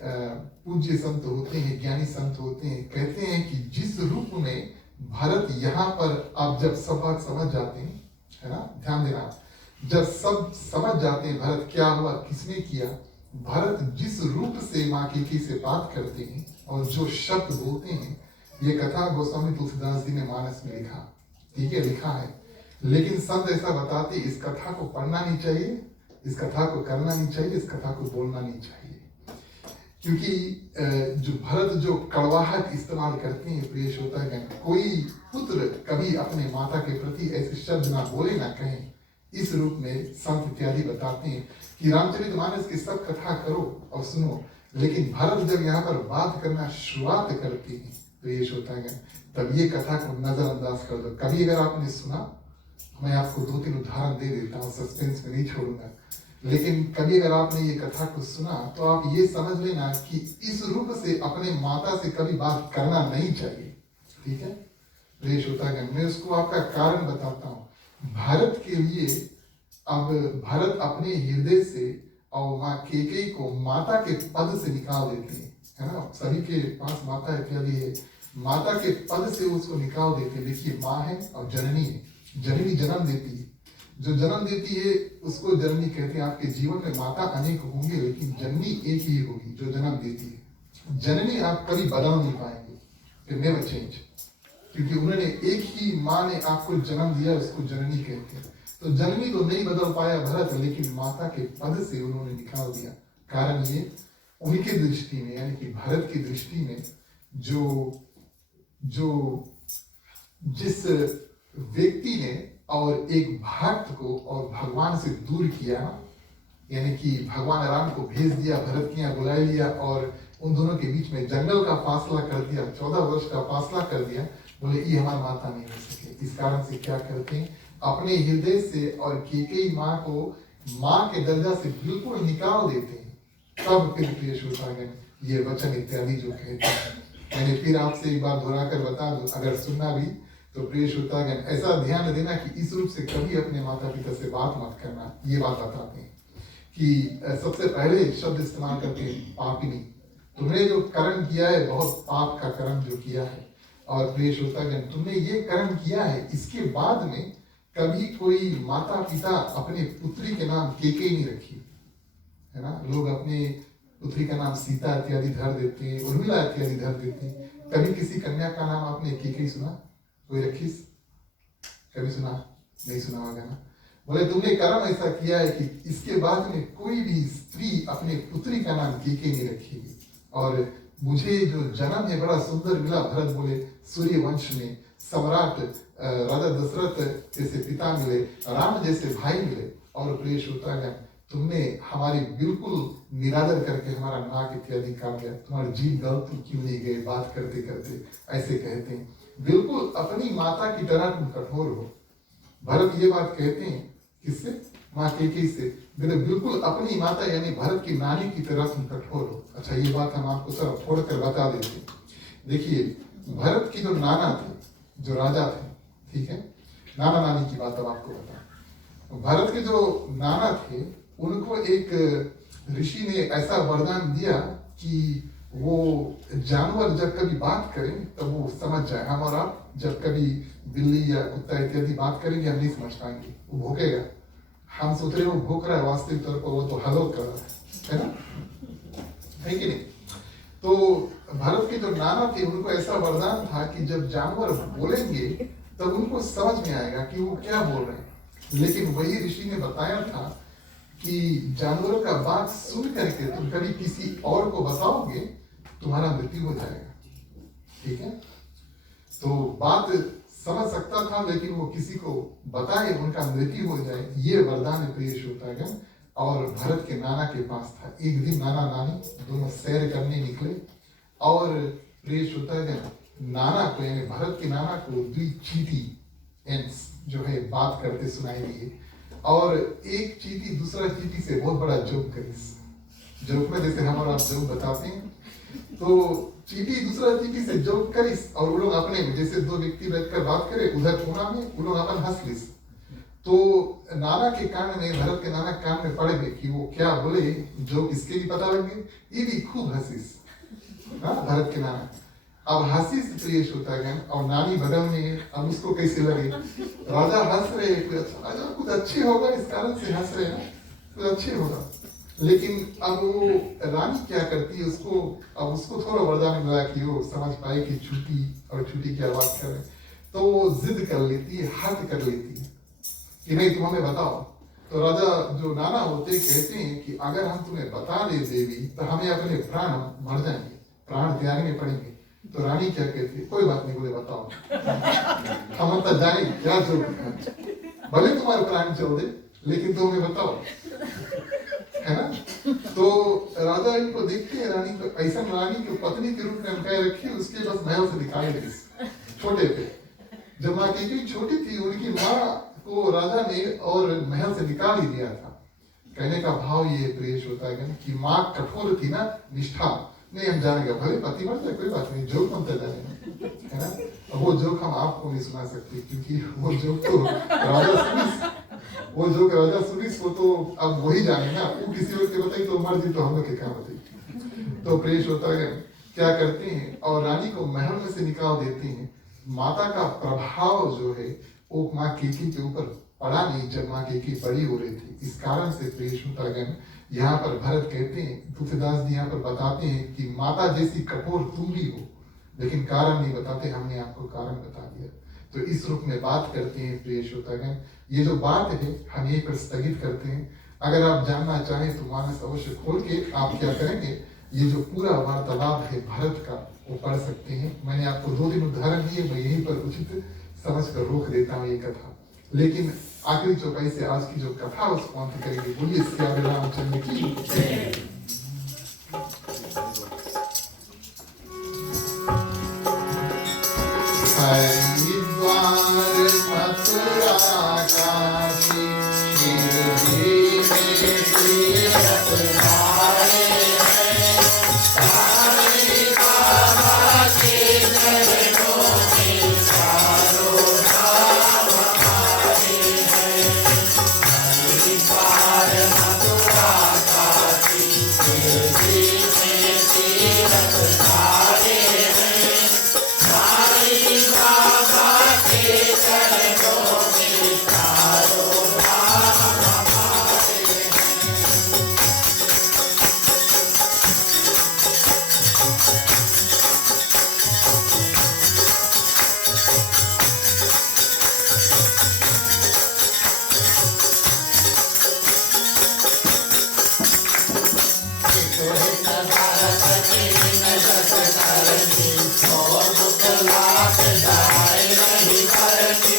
पूज्य संत होते हैं, ज्ञानी संत होते हैं, कहते हैं कि जिस रूप में भरत यहाँ पर आप जब सब बात समझ जाते हैं, है ना, ध्यान देना, जब सब समझ जाते हैं भरत क्या हुआ, किसने किया, भरत जिस रूप से माँ कैकेयी से बात करते हैं और जो शब्द बोलते हैं, ये कथा गोस्वामी तुलसीदास जी ने मानस में लिखा, ठीक है, लिखा है। लेकिन संत ऐसा बताते इस कथा को पढ़ना नहीं चाहिए, इस कथा को करना नहीं चाहिए, इस कथा को बोलना नहीं चाहिए, क्योंकि जो भरत जो कड़वाहट इस्तेमाल करते हैं प्रिय श्रोतागण, कोई पुत्र कभी अपने माता के प्रति ऐसे शब्द ना बोले ना कहें। इस रूप में संत इत्यादि बताते हैं कि रामचरितमानस की सब कथा करो और सुनो, लेकिन भरत जब यहाँ पर बात करना शुरुआत करते हैं प्रिय श्रोतागण, तब ये कथा को नजरअंदाज कर दो। कभी अगर आपने सुना, मैं आपको 2-3 उदाहरण दे देता हूँ, सस्पेंस में नहीं छोड़ूंगा, लेकिन कभी अगर आपने ये कथा को सुना तो आप ये समझ लेना कि इस रूप से अपने माता से कभी बात करना नहीं चाहिए, ठीक है प्रिय श्रोतागण। मैं उसको आपका कारण बताता हूँ। भारत के लिए अब भरत अपने हृदय से और माँ कैकेयी को माता के पद से निकाल देते हैं, है ना, सभी के पास माता इत्यादि है, माता के पद से उसको निकाल देते हैं। देखिए, माँ है और जननी है, जननी जन्म देती है, जो जन्म देती है उसको जननी कहते हैं। आपके जीवन में माता अनेक होंगे, लेकिन जननी एक ही होगी जो जन्म देती है। जननी आप कभी बदल नहीं पाएंगे, नेवर चेंज, क्योंकि उन्होंने एक ही माँ ने आपको जन्म दिया, उसको जननी कहते हैं। तो जननी तो नहीं बदल पाया भरत, लेकिन माता के पद से उन्होंने निकाल दिया। कारण ये उनकी दृष्टि में, यानी कि भरत की दृष्टि में, जो जिस व्यक्ति ने और एक भक्त को और भगवान से दूर किया, यानी कि भगवान राम को भेज दिया, भरत के यहाँ बुला लिया और उन दोनों के बीच में जंगल का फासला कर दिया, 14 वर्ष का फासला कर दिया, बोले ये हमारी माता नहीं हो सके। इस कारण से क्या करते हैं, अपने हृदय से और कैकेयी माँ को माँ के दर्जा से बिल्कुल निकाल देते हैं। तब फिर प्रिय श्रोतागण ये वचन इत्यादि जो कहते हैं, मैंने फिर आपसे एक बार दोहरा कर बता दूं, अगर सुनना भी तो प्रिय श्रोतागण ऐसा ध्यान देना कि इस रूप से कभी अपने माता पिता से बात मत करना। ये बात बताते हैं कि सबसे पहले शब्द इस्तेमाल करते हैं पापिनी, तुमने जो कर्म किया है बहुत पाप का कर्म जो किया है। और प्रिय श्रोतागण, तुमने ये कर्म किया है, इसके बाद में कभी कोई माता पिता अपने पुत्री के नाम कैकेयी नहीं रखी, है ना। लोग अपने पुत्री का नाम सीता इत्यादि धर देते हैं, उर्मिला इत्यादि धर देते हैं। कभी किसी कन्या का नाम आपने कैकेयी सुना? कोई रखीस कभी सुना? नहीं सुना होगा ना। बोले तुमने कर्म ऐसा किया है कि इसके बाद में कोई भी स्त्री अपने पुत्री का नाम कैकेयी नहीं रखेगी। और मुझे जो जन्म है बड़ा सुंदर मिला, भरत बोले सूर्य वंश में सम्राट राजा दशरथ जैसे पिता मिले, राम जैसे भाई मिले, और प्रिय श्रोतागण तुमने हमारी बिल्कुल निरादर करके हमारा नाक इत्यादि काट दिया, तुम्हारी जीभ गल तुम क्यों नहीं गए बात करते करते, ऐसे कहते हैं। बिल्कुल अपनी माता की तरह तुम कठोर हो। भरत ये बात कहते हैं किससे? माँ कैकेयी से। बोले बिल्कुल अपनी माता यानी भरत की नानी की तरह तुम कठोर हो। अच्छा ये बात हम आपको सर फोड़ कर बता देते हैं। देखिए भरत की जो नाना थे, जो राजा थे, ठीक है, नाना नानी की बात अब आपको बता। भरत के जो नाना थे उनको एक ऋषि ने ऐसा वरदान दिया कि वो जानवर जब कभी बात करें तब वो समझ जाए। हम और आप जब कभी बिल्ली या कुत्ता इत्यादि बात करेंगे हम नहीं समझ पाएंगे, वो भौंकेगा। हम सोच रहे हो भूख रहा है, वास्तविक तौर पर वो तो हलो कर रहा है ना, है कि नहीं? तो भारत के जो नाना थे उनको ऐसा वरदान था कि जब जानवर बोलेंगे तब उनको समझ में आएगा कि वो क्या बोल रहे हैं। लेकिन वही ऋषि ने बताया था कि जानवरों का बात सुन करके तुम कभी किसी और को बताओगे तुम्हारा मृत्यु हो जाएगा, ठीक है? तो बात समझ सकता था लेकिन वो किसी को बताए उनका मृत्यु हो जाए, ये वरदान प्रिय श्रोतागण और भरत के नाना के पास था। एक दिन नाना नानी दोनों सैर करने निकले और प्रिय श्रोतागण नाना को यानी भरत के नाना को दुई चींटी एंट्स जो है बात करते सुनाई दिए, और एक चींटी दूसरा चींटी से बहुत बड़ा जोक करी। जोक में जैसे हम और आप जोक बताते हैं, तो चींटी दूसरा चींटी से जोक करिस और वो लोग अपने में जैसे दो व्यक्ति बैठकर बात करे उधर कोना में वो लोग अपन हंस लिस। तो नाना के कान में, भरत के नाना कान में पड़ गए कि वो क्या बोले, जोक इसके भी पता लग गए, ये भी खूब हंसिस। हाँ भरत के नाना अब हंसिस प्रिय श्रोतागण, और नानी बगल में, अब उसको कैसे लगे? राजा हंस रहे, कुछ अच्छे होगा इस कारण से हंस रहे हैं, कुछ अच्छे होगा। लेकिन अब वो रानी क्या करती है, उसको थोड़ा वरदान मिला कि वो समझ पाए कि छुट्टी और छुट्टी की आवाज कर रहे, तो वो जिद कर लेती है, हद कर लेती है कि नहीं तुम हमें बताओ। तो राजा जो नाना होते कहते हैं कि अगर हम तुम्हें बता दे देवी तो हमें अपने प्राण मर जाएंगे, प्राण त्यागने पड़ेंगे। तो रानी क्या कहती है, कोई बात नहीं, बोले बताओ हम तो जाने क्या जो भले तुम्हारे प्राण चल दे लेकिन तुम हमें बताओ, है ना? तो राजा इनको देखते हैं, रानी को ऐसा रानी को पत्नी के रूप में उनका रखी, उसके बस महल से निकाल दी छोटे पे। जब माँ कैकेयी छोटी थी उनकी माँ को राजा ने और महल से निकाल ही दिया था। कहने का भाव ये प्रिय श्रोतागण कि माँ कठोर थी ना, निष्ठा नहीं, हम जानेंगे भले पति मर जाए कोई बात नहीं, जोक हम तय जानेंगे, है ना? अब वो जोक हम आपको नहीं सुना सकते क्योंकि वो जोक तो राजा सुनीस वो तो अब वही जाने ना, वो किसी और के बताई तो मर जी तो हम लोग के क्या बताई। तो प्रिय श्रोतागण क्या करते हैं और रानी को महल में से निकाल देते हैं। माता का प्रभाव जो है वो माँ कैकेयी के ऊपर पड़ा नहीं जब माँ कैकेयी बड़ी हो रही थी। इस कारण से प्रिय श्रोतागण यहाँ पर भरत कहते हैं, तुलसीदास जी यहाँ पर बताते हैं कि माता जैसी कठोर तुम भी हो, लेकिन कारण नहीं बताते, हमने आपको कारण बता दिया। तो इस रूप में बात करते हैं प्रिय श्रोतागण। ये जो बात है हम यहीं पर स्थगित करते हैं। अगर आप जानना चाहें तो मानस अवश्य खोल के आप क्या करेंगे, ये जो पूरा वार्तालाप है भरत का वो पढ़ सकते हैं। मैंने आपको 2-3 उदाहरण दिए, मैं यहीं पर उचित समझ कर रोक देता हूँ ये कथा। लेकिन आखिरी चौपाई से आज की जो कथा उसको अंत करेंगे। बोलिए श्री रामचंद्र की नहीं करती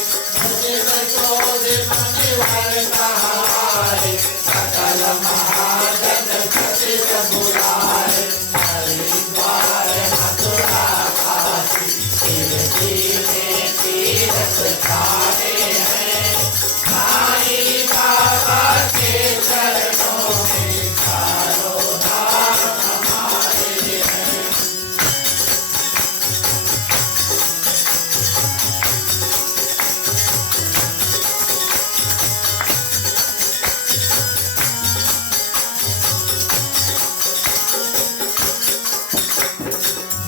क्रोध मनिवर कहाय सकल महाजन सचिव बुलाए हरिद्वार मथुरा काशी शिरडी में तीर्थ स्थाने हैं साईं बाबा के चरणों में चारों धाम हमारे हैं।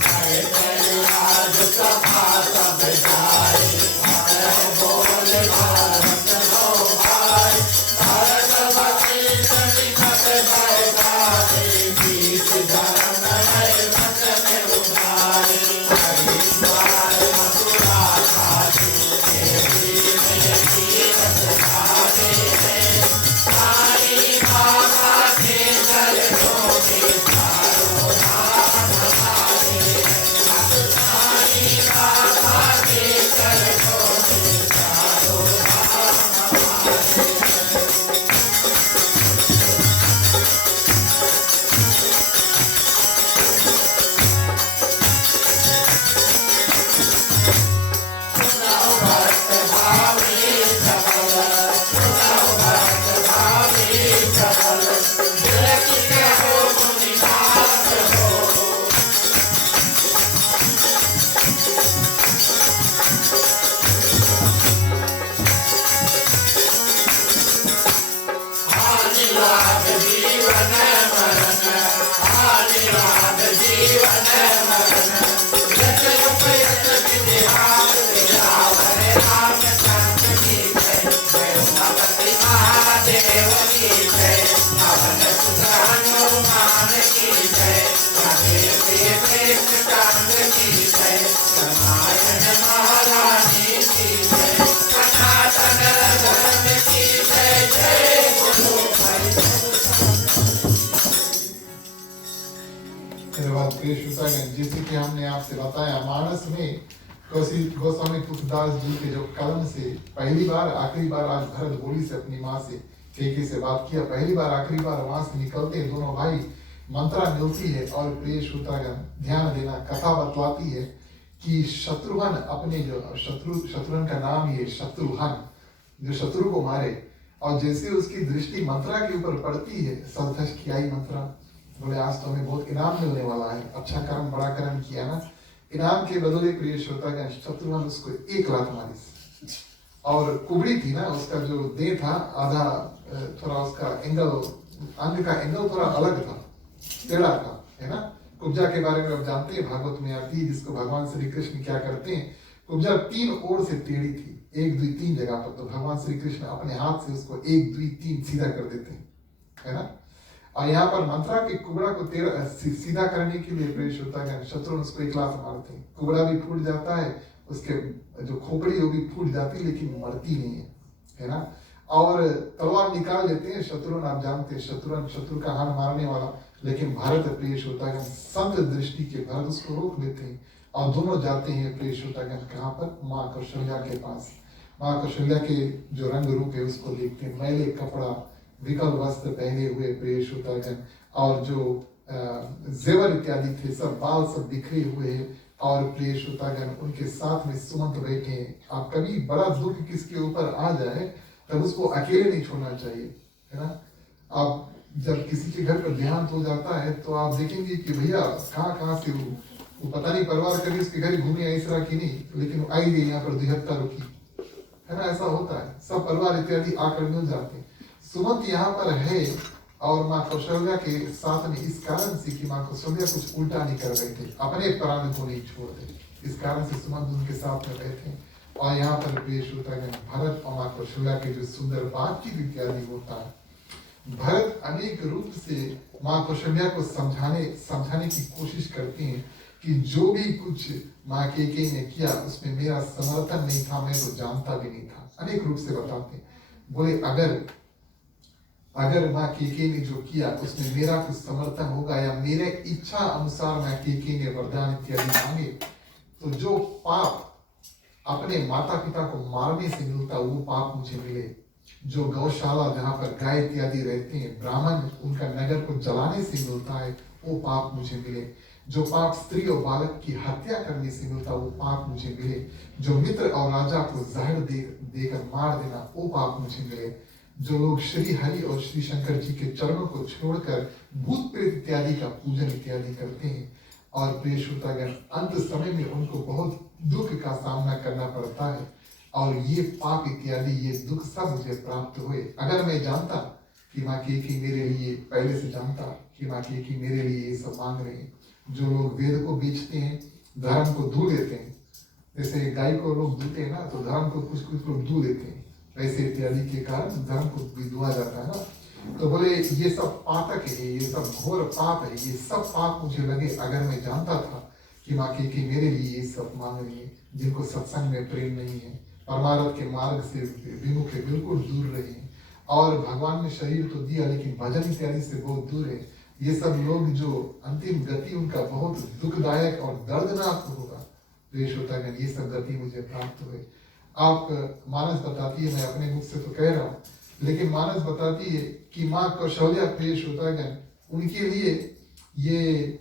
जय जय राज सभा सब जाए हर बोल भारत लो भाई भरतवती सनिकट बैठाए बीच धर्म है मत में उधारे हरिद्वार मथुरा काशी शिरडी में तीर्थ स्थाने हैं साईं बाबा के चरणों में चारों धाम हमारे हैं साईं बाबा के चरणों में चारों धाम हमारे हैं। सुनाओ भक्त भावी सबल सुनाओ भक्त भावी सबल दिल की कहो मुनिनाथ हो हानि लाभ जीवन मरण हानि लाभ जीवन मरण यश उपयश विधिहार विरावर रामचंद्र की जय जय उमापति महादेव की जय पवन सुत हनुमान की जय राधे प्रिय कृष्ण चंद्र की जय रामायण महारानी की जय सनातन धर्म की जय जय बोलो भाई। मेरे बाद प्रिय श्रोतागण, जैसे कि हमने आपसे बताया मानस में गोस्वामी तुलसीदास जी के जो कलम से पहली बार आखिरी बार आज भरत बोली से अपनी माँ से केके से बात किया, पहली बार आखिरी बार वहां से निकलते दोनों भाई मंत्रा मिलती है। और प्रिय श्रोतागण ध्यान देना, कथा बतलाती है कि शत्रुघ्न अपने जो शत्रुघ्न का नाम ये शत्रुघ्न जो शत्रु को मारे, और जैसे उसकी दृष्टि मंत्रा के ऊपर पड़ती है सदधश की आई मंत्रा, बोले आज तो हमें बहुत इनाम मिलने वाला है, अच्छा कर्म बड़ा कर्म किया ना। इनाम के बदले प्रिय श्रोतागण शत्रुघ्न उसको 1 लात मारी, और कुबड़ी थी ना उसका जो देह था आधा थोड़ा उसका अंग का एंगल थोड़ा अलग था, टेढ़ा था, है ना। कुब्जा के बारे में आप जानते हैं, भागवत में आती है, जिसको भगवान श्री कृष्ण क्या करते हैं, कुब्जा 3 ओर से टेढ़ी थी, 1 2 3 जगह पर, तो भगवान श्री कृष्ण अपने हाथ से उसको 1 2 3 सीधा कर देते हैं, है ना। और यहाँ पर मंत्रा के कुबड़ा को सीधा करने के लिए प्रेष होता है, शत्रु उसको 1 लात मारते हैं, कुबड़ा भी फूट जाता है, उसके जो खोपड़ी वो भी फूट जाती है, लेकिन मरती नहीं है ना। और तलवार निकाल लेते हैं शत्रु, आप जानते हैं शत्रु का हाथ मारने वाला, लेकिन भारत प्रिय श्रोतागण संत दृष्टि के भारत उसको रोक लेते हैं, और दोनों जाते हैं प्रिय श्रोतागण कहाँ पर, माँ कौशल्या के पास। माँ कौशल्या के जो रंग रूप है उसको देखते हैं, मैले कपड़ा विकल वस्त्र पहने हुए प्रिय श्रोतागण, और जो जेवर इत्यादि थे सब बाल सब बिखरे हुए हैं, और प्रिय श्रोतागण उनके साथ में सुमंत बैठे हैं। आप कभी बड़ा दुख किसके ऊपर आ जाए तब उसको अकेले नहीं छोड़ना चाहिए, है ना। आप जब किसी के घर पर देहांत हो जाता है तो आप देखेंगे कि भैया कहाँ से वो पता नहीं परिवार कभी उसके घर घूमे ऐसा कि नहीं, लेकिन आई गई यहाँ पर द्विहत्ता रुकी, है ना, ऐसा होता है, सब परिवार इत्यादि आकर मिल जाते हैं। सुमंत यहाँ पर है और माँ कौशल्या के साथ में इस कारण से कि माँ कौशल्या कुछ उल्टा नहीं कर रहे थे, अपने प्राण को नहीं छोड़ रहे, इस कारण से सुमंत उनके साथ में बैठे। और यहाँ पर पेश होता है भरत और माँ कौशल्या के जो सुंदर बातचीत इत्यादि होता है। भरत अनेक रूप से माँ कौशल्या को समझाने की कोशिश करते हैं कि जो भी कुछ माँ केके ने किया उसमें मेरा समर्थन नहीं था, मैं तो जानता भी नहीं था, अनेक रूप से बताते हैं। बोले अगर माँ केके ने जो किया उसमें मेरा कुछ समर्थन होगा या मेरे इच्छा अनुसार माँ केके ने वरदान इत्यादि मांगे, तो जो पाप अपने माता पिता को मारने से मिलता वो पाप मुझे मिले, जो गौशाला जहाँ पर गाय इत्यादि रहते हैं ब्राह्मण उनका नगर को जलाने से मिलता है वो पाप मुझे मिले, जो पाप स्त्री और बालक की हत्या करने से मिलता वो पाप मुझे मिले, जो मित्र और राजा को जहर देकर मार देना वो पाप मुझे मिले, जो लोग श्री हरि और श्री शंकर जी के चरणों को छोड़कर भूत प्रेत इत्यादि का पूजन इत्यादि करते हैं और प्रिय श्रोतागण अंत समय में उनको बहुत दुख का सामना करना पड़ता है और ये पाप इत्यादि ये दुख सब मुझे प्राप्त हुए। अगर मैं जानता कि माँ केकी मेरे लिए पहले से जानता कि माँ केकी मेरे लिए ये सब मांग रहे हैं, जो लोग वेद को बेचते हैं धर्म को धू लेते हैं, जैसे गाय को लोग धूते हैं ना तो धर्म को कुछ कुछ लोग धू लेते हैं, पैसे इत्यादि के कारण धर्म को भी धुआ जाता है ना, तो बोले ये सब पातक है, ये सब घोर पाप है, ये सब पाप मुझे लगे अगर मैं जानता था कि माँ केकी मेरे लिए ये सब मांग रही है, जिनको सत्संग में प्रेम नहीं है, परमार्थ के मार्ग से विमुख है, बिल्कुल दूर रहे हैं और भगवान ने शरीर तो दिया लेकिन भजन इत्यादि से बहुत दूर है, ये सब लोग जो अंतिम गति उनका बहुत दुखदायक और दर्दनाक होगा। देश होता है ये सब गति मुझे प्राप्त हुए। आप मानस बताती है, मैं अपने मुख से तो कह रहा हूँ, लेकिन मानस बताती है कि माँ कौशल्या पेश होता है उनके लिए ये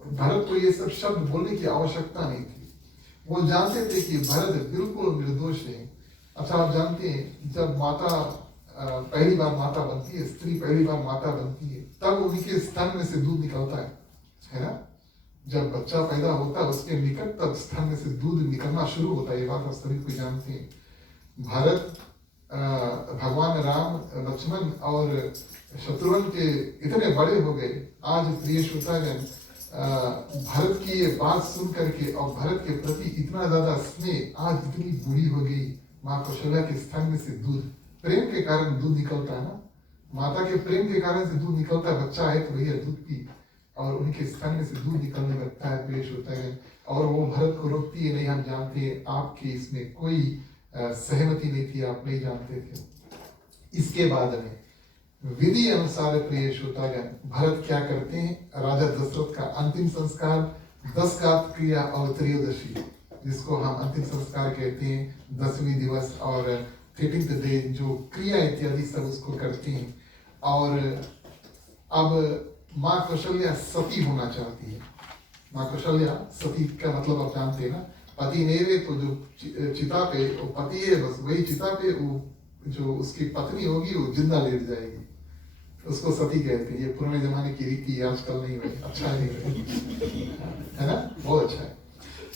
भरत को ये सब शब्द बोलने की आवश्यकता नहीं थी, वो जानते थे कि भरत बिल्कुल निर्दोष है। अच्छा आप जानते हैं जब माता पहली बार माता बनती है, स्त्री पहली बार माता बनती है, तब उनके स्तन में से दूध निकलता है ना, जब बच्चा पैदा होता है उसके निकट तक स्तन में से दूध निकलना शुरू होता है, ये बात आप सभी को जानते हैं। भरत भगवान राम लक्ष्मण और शत्रुघ्न के इतने बड़े हो गए, आज प्रिय श्रोतागण भरत की ये बात सुन करके और भरत के प्रति इतना ज्यादा स्नेह, आज इतनी बुरी हो गई, माँ कौशल्या के स्तन में से दूध, प्रेम के कारण दूध निकलता है ना, माता के प्रेम के कारण से दूध निकलता है, बच्चा है तो भैया दूध पी, और उनके स्तन में से दूध निकलने लगता है पेश होता है और वो भरत को रोकती है, नहीं हम जानते हैं आपकी इसमें कोई सहमति नहीं थी, आप नहीं जानते थे। इसके बाद में विधि अनुसार प्रिय श्रोतागण भरत क्या करते हैं, राजा दशरथ का अंतिम संस्कार 10 घात क्रिया और त्रयोदशी, जिसको हम अंतिम संस्कार कहते हैं, 10वीं दिवस और 13th डे जो क्रिया इत्यादि सब उसको करते हैं। और अब माँ कौशल्या सती होना चाहती है, माँ कौशल्या सती का मतलब आप जानते हैं ना, पति नहीं रहे तो जो चिता पे वो पति है, बस वही चिता पे वो जो उसकी पत्नी होगी वो जिंदा लेट जाएगी, उसको सती कहते हैं। ये पुराने जमाने की रीति, आजकल नहीं है, अच्छा नहीं है ना, बहुत अच्छा है।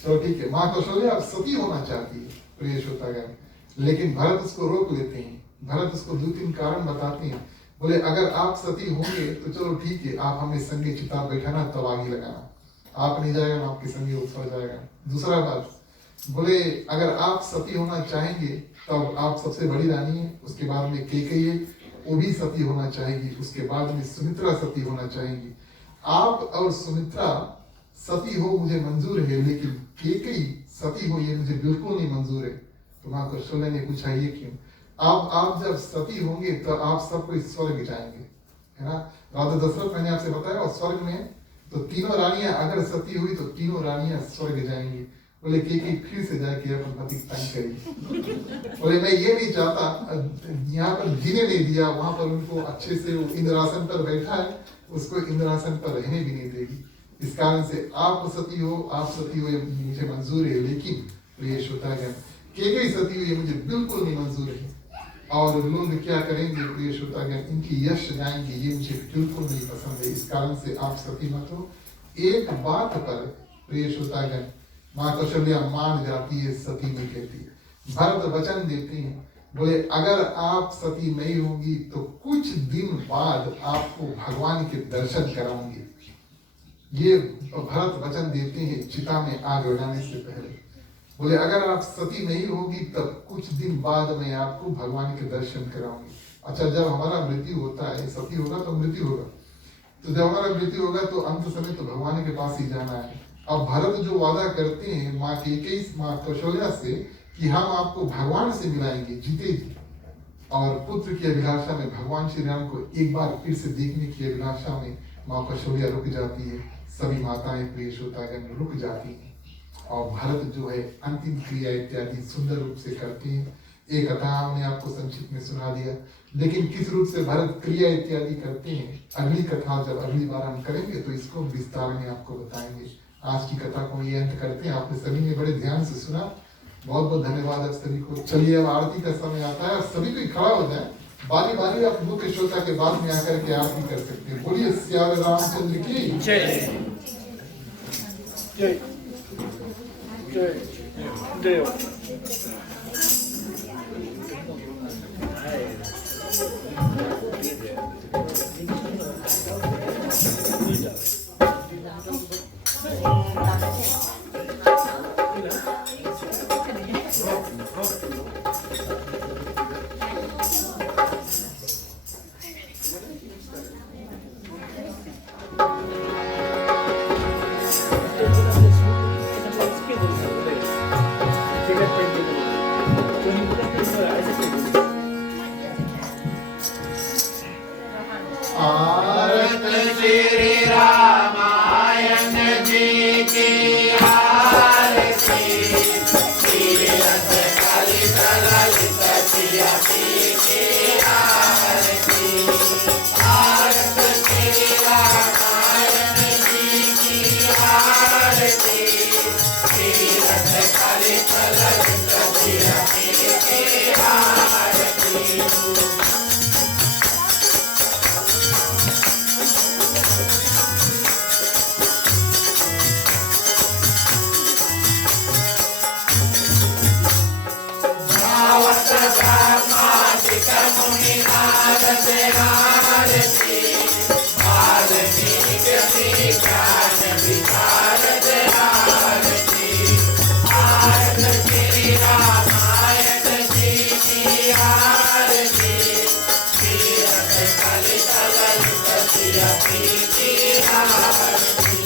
तो ठीक है, माँ कौशल्या सती होना चाहती है प्रिय श्रोतागण, लेकिन भरत उसको रोक लेते हैं। भरत उसको 2-3 कारण बताते हैं, बोले अगर आप सती होंगे तो चलो ठीक है, आप हमें संगे चिता बैठाना तब आगे लगाना, आप नहीं जाएगा ना आपके संगे उत्सव जाएगा। दूसरा बात बोले अगर आप सती होना चाहेंगे तब आप सबसे बड़ी रानी है, उसके बाद में कैकेयी है वो भी सती होना चाहेगी, उसके बाद में सुमित्रा सती होना चाहेंगी, आप और सुमित्रा सती हो मुझे मंजूर है, लेकिन कैकेयी सती हो ये मुझे बिल्कुल नहीं मंजूर है। तो माँ कौशल्या ने पूछा ये क्यों? आप जब सती होंगे तो आप सबको स्वर्ग जाएंगे, है ना। राजा दशरथ मैंने आपसे बताया और स्वर्ग में तो तीनों रानियां अगर सती हुई तो तीनों रानियां स्वर्ग जाएंगी। बोले कैकेयी फिर से जाके अपन पति तंग करेगी। बोले मैं ये नहीं चाहता, यहाँ पर जीने नहीं दिया, वहां पर उनको अच्छे से वो इंद्रासन पर बैठा है, उसको इंद्रासन पर रहने भी नहीं देगी। इस कारण से आप सती हो ये मुझे मंजूर है, लेकिन प्रिय श्रोतागण कैकेयी सती हो ये मुझे बिल्कुल नहीं मंजूर है। और लोग क्या करेंगे प्रिय श्रोतागण, इनकी यश गाएंगे, ये मुझे बिल्कुल नहीं पसंद है, इस कारण से आप सती मत हो। एक बात पर प्रिय श्रोतागण माँ कौशल्या मान जाती है, सती नहीं कहती है। भरत वचन देते हैं, बोले अगर आप सती नहीं होंगी तो कुछ दिन बाद आपको भगवान के दर्शन कराऊंगी। ये भरत वचन देते हैं चिता में आग लगाने से पहले। बोले अगर आप सती नहीं होगी तब कुछ दिन बाद मैं आपको भगवान के दर्शन कराऊंगी। अच्छा जब हमारा मृत्यु होता है, सती होगा तो मृत्यु होगा, तो जब हमारा मृत्यु होगा तो अंत समय तो भगवान के पास ही जाना है। अब भरत जो वादा करते हैं माँ कैकेयी माँ कौशल्या से कि हम आपको भगवान से मिलाएंगे जीते जी, और पुत्र की अभिलाषा में भगवान श्री राम को एक बार फिर से देखने की अभिलाषा में माँ कौशल्या रुक जाती है। सभी माताएं प्रिय श्रोतागण रुक जाती हैं। और भरत जो है अंतिम क्रिया इत्यादि सुंदर रूप से करते हैं। एक कथा हमने आपको संक्षिप्त में सुना दिया, लेकिन किस रूप से भरत क्रिया इत्यादि करते हैं अगली कथा जब अगली बार हम करेंगे तो इसको विस्तार में आपको बताएंगे। आज की कथा को ये अंत करते हैं। आपने सभी ने बड़े ध्यान से सुना, बहुत बहुत धन्यवाद आप सभी को। चलिए अब आरती का समय आता है और सभी को खड़ा हो जाए, बारी बारी आप मुख्य श्रोता के बाद में आकर के आरती कर सकते हैं। बोलिए श्याम रामचंद्र की जय जय जय देव। आरत श्री रामायण जी की आरती, तीरथ कलित ललित सियाती की आरती। आरत श्री रामायण जी की आरती, तीरथ कलित ललित सियाती की आरती। ब्रह्मादिक मुनि नारद आरती, वाल्मीकि ज्ञान विशारद आरती। आरत श्री रामायण जी की आरती, तीरथ कलित ललित सियाती की आरती।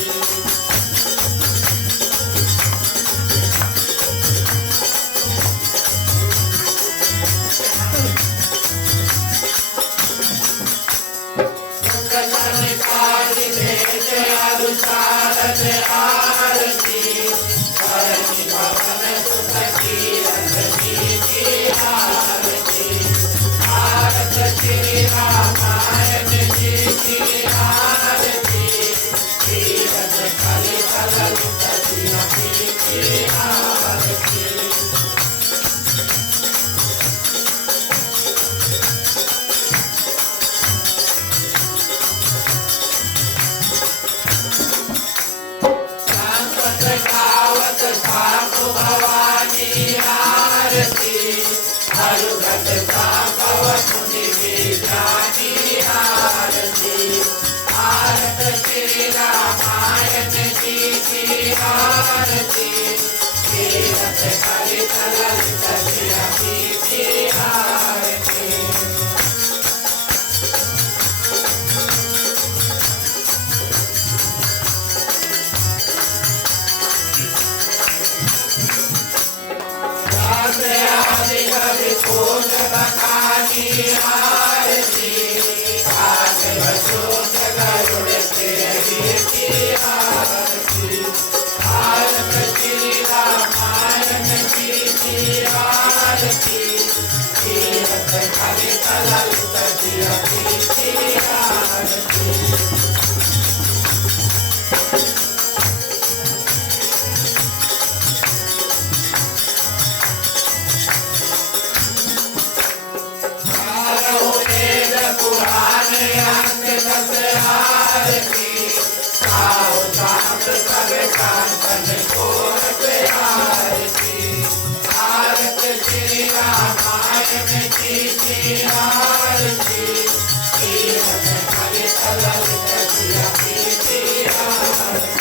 अनुसारद आरती, धरणी भवन सुत कीरत की आरती। आरत श्री रामायण जी की आरती, तीरथ कलित ललित सियाती की आरती। गावत ठाकुर भवानी आरती, हरुगत सांभव मुनि विज्ञानी आरती। आरत श्री रामायण जी की आरती, तीरथ कलित ललित सियाती की आरती। आदि कवि कोश बखानी आरती, आज बसोत गरुड़ तेरी की आरती। आरत श्री रामायण जी की आरती, तीरथ कलित ललित सियाती की आरती। पुराण अंग दस आरती, आओ चांद सब कांचन कोरत आरती। आरत श्री रामायण जी की आरती, तीरथ कलित ललित सियाती की आरती।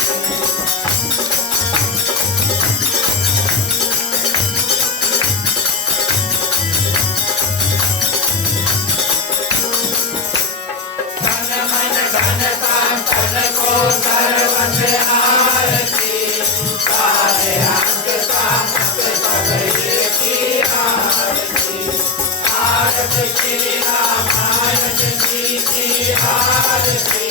को सर्वत आरती, सारे अंग सामत सबके की आरती। आरत श्री रामायण जी की आरती,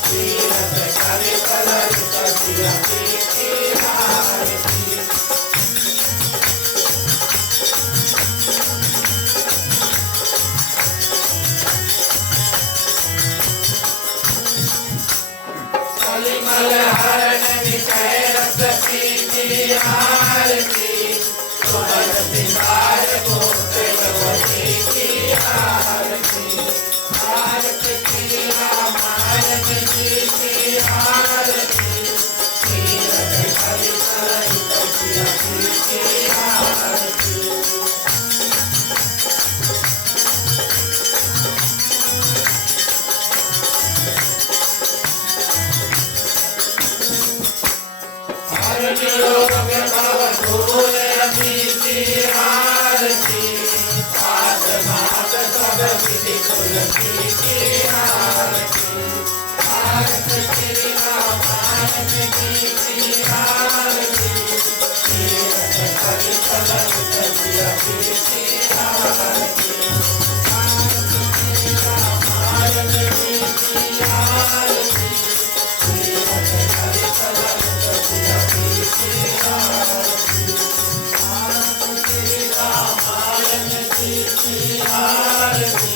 तीरथ कलित ललित सियाती की आरती। तुलसी की आरती, भारत श्री रामायण जी की आरती, तीरथ कवि कलम सजिया की आरती, भारत श्री रामायण जी की आरती, तीरथ कवि कलम सजिया की आरती, भारत श्री रामायण जी की आरती,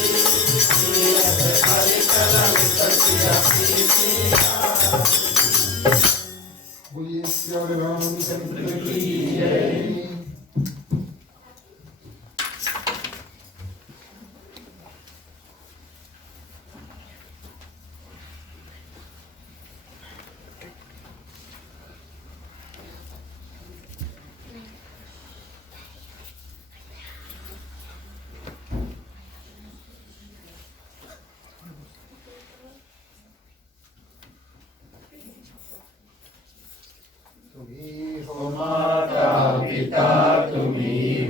तीरथ कवि कलम सजिया की आरती। बोलिए श्री रामचंद्र की जय। तुम्ही हो माता पिता, तुम्ही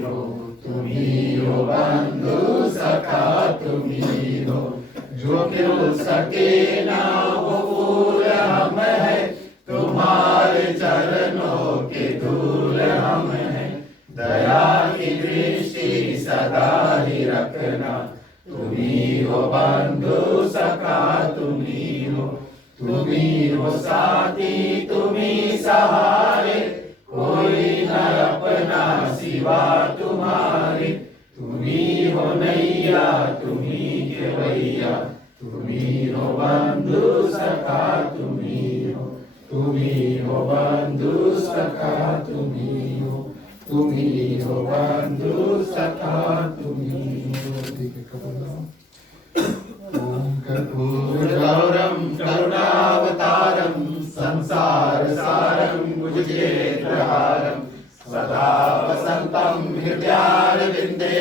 हो बंधु सखा, तुम्ही हो जो क्यों सके ना वो फूल हम है, तुम्हारे चरणों के धूल हम है, दया की दृष्टि सदा ही रखना, तुम्ही हो बंधु सखा, तुम्ही हो साथी, तुम्ही सहारे, कोई न अपना सिवा तुम्हारे, तुम्ही हो नैया, तुम्ही केवैया, तुम्ही हो बंधु सखा, तुम्ही हो बंधु सखा, तुम्ही हो बंधु सखा, तुम्ही हो। ओम कर्पूरगौरम करुणावतारम संसार सारम भुजगेन्द्रहारम सदा वसंतम हृदयारविंदे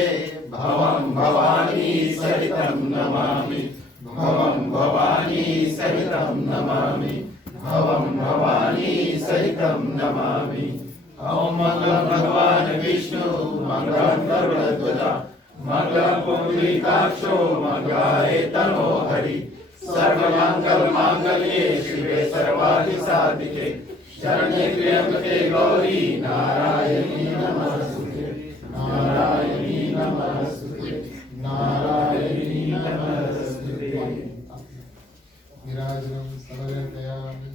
भवं भवानी सहितं नमामि, भवं भवानी सहितं नमामि, भवं भवानी सहितं नमामि। ओम मंगलम भगवान विष्णु मंगलम गरुड़ध्वजा मंगलम पुंडरीकाक्षो मंगलाय तनो हरि, सर्वमंगल मांगल्ये शिवे सर्वार्थ साधिके, शरण्ये त्र्यंबके गौरी नारायणी नमस्तुते, नारायणी नमस्तुते, नारायणी नमस्तुते। विराजनं समर्पयामि।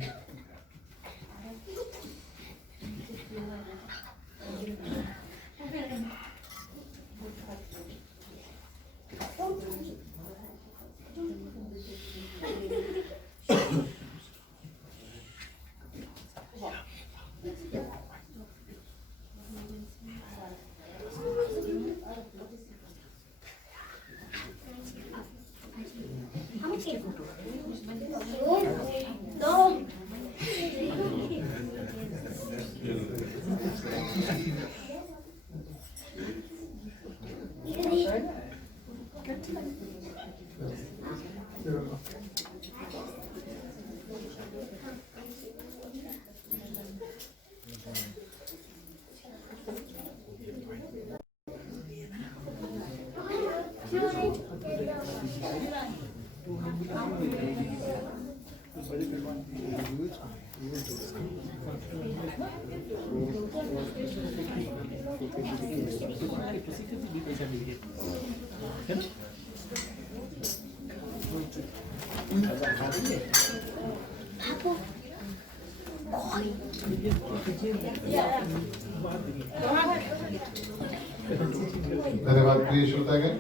धन्यवाद प्रिय श्रोतागण,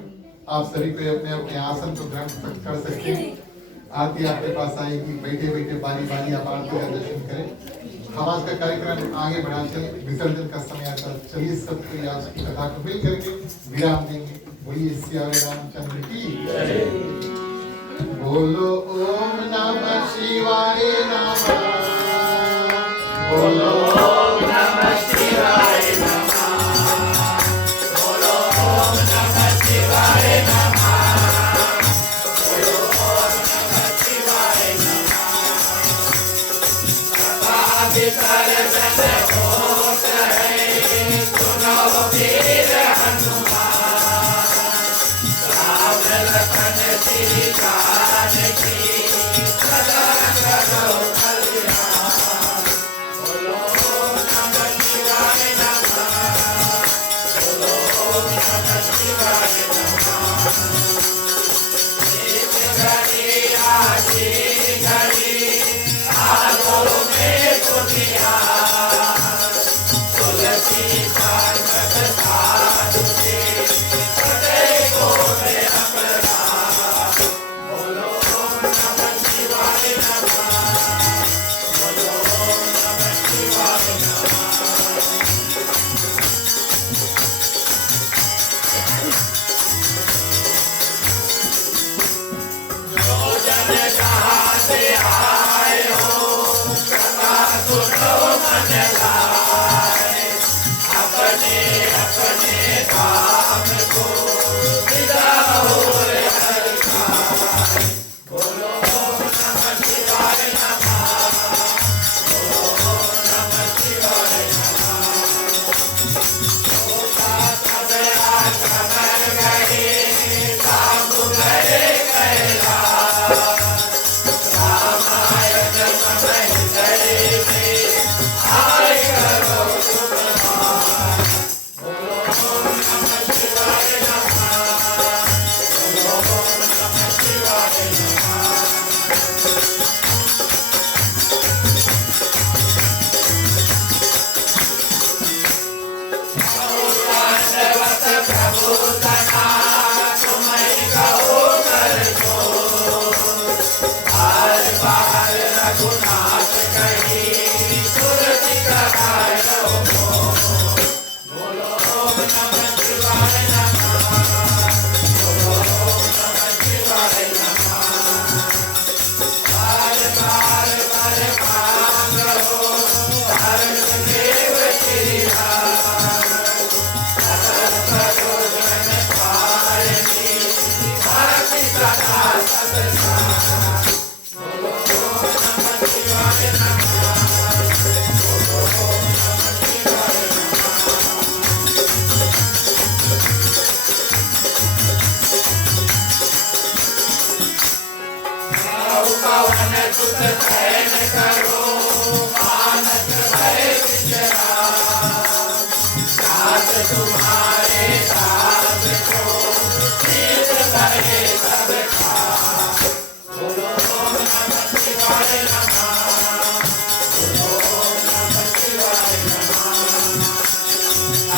आप सभी को अपने अपने आसन को ग्रहण कर सकते हैं। आरती आपके पास आएगी, बैठे बैठे बारी बारी आप आरती का दर्शन करें। हम आज का कार्यक्रम आगे बढ़ाते विसर्जन का समय आता, चलिए सबको आज की कथा को मिल करके विराम देंगे। बोलिए सियावर रामचंद्र की जय। बोलो ओम नमः शिवाय नमः, बोलो ओम नमः शिवाय नमः, बोलो ओम नमः शिवाय नमः, बोलो ओम नमः शिवाय नमः। विसर्जन होत है सुनो वीर हनुमान, राम लखन पवन सुत शयन करो मानस भय विचरार दास तुम्हारे दास को शीत भये सब खाए बोलो ओम नमः शिवाय नमः बोलो ओम नमः शिवाय नमः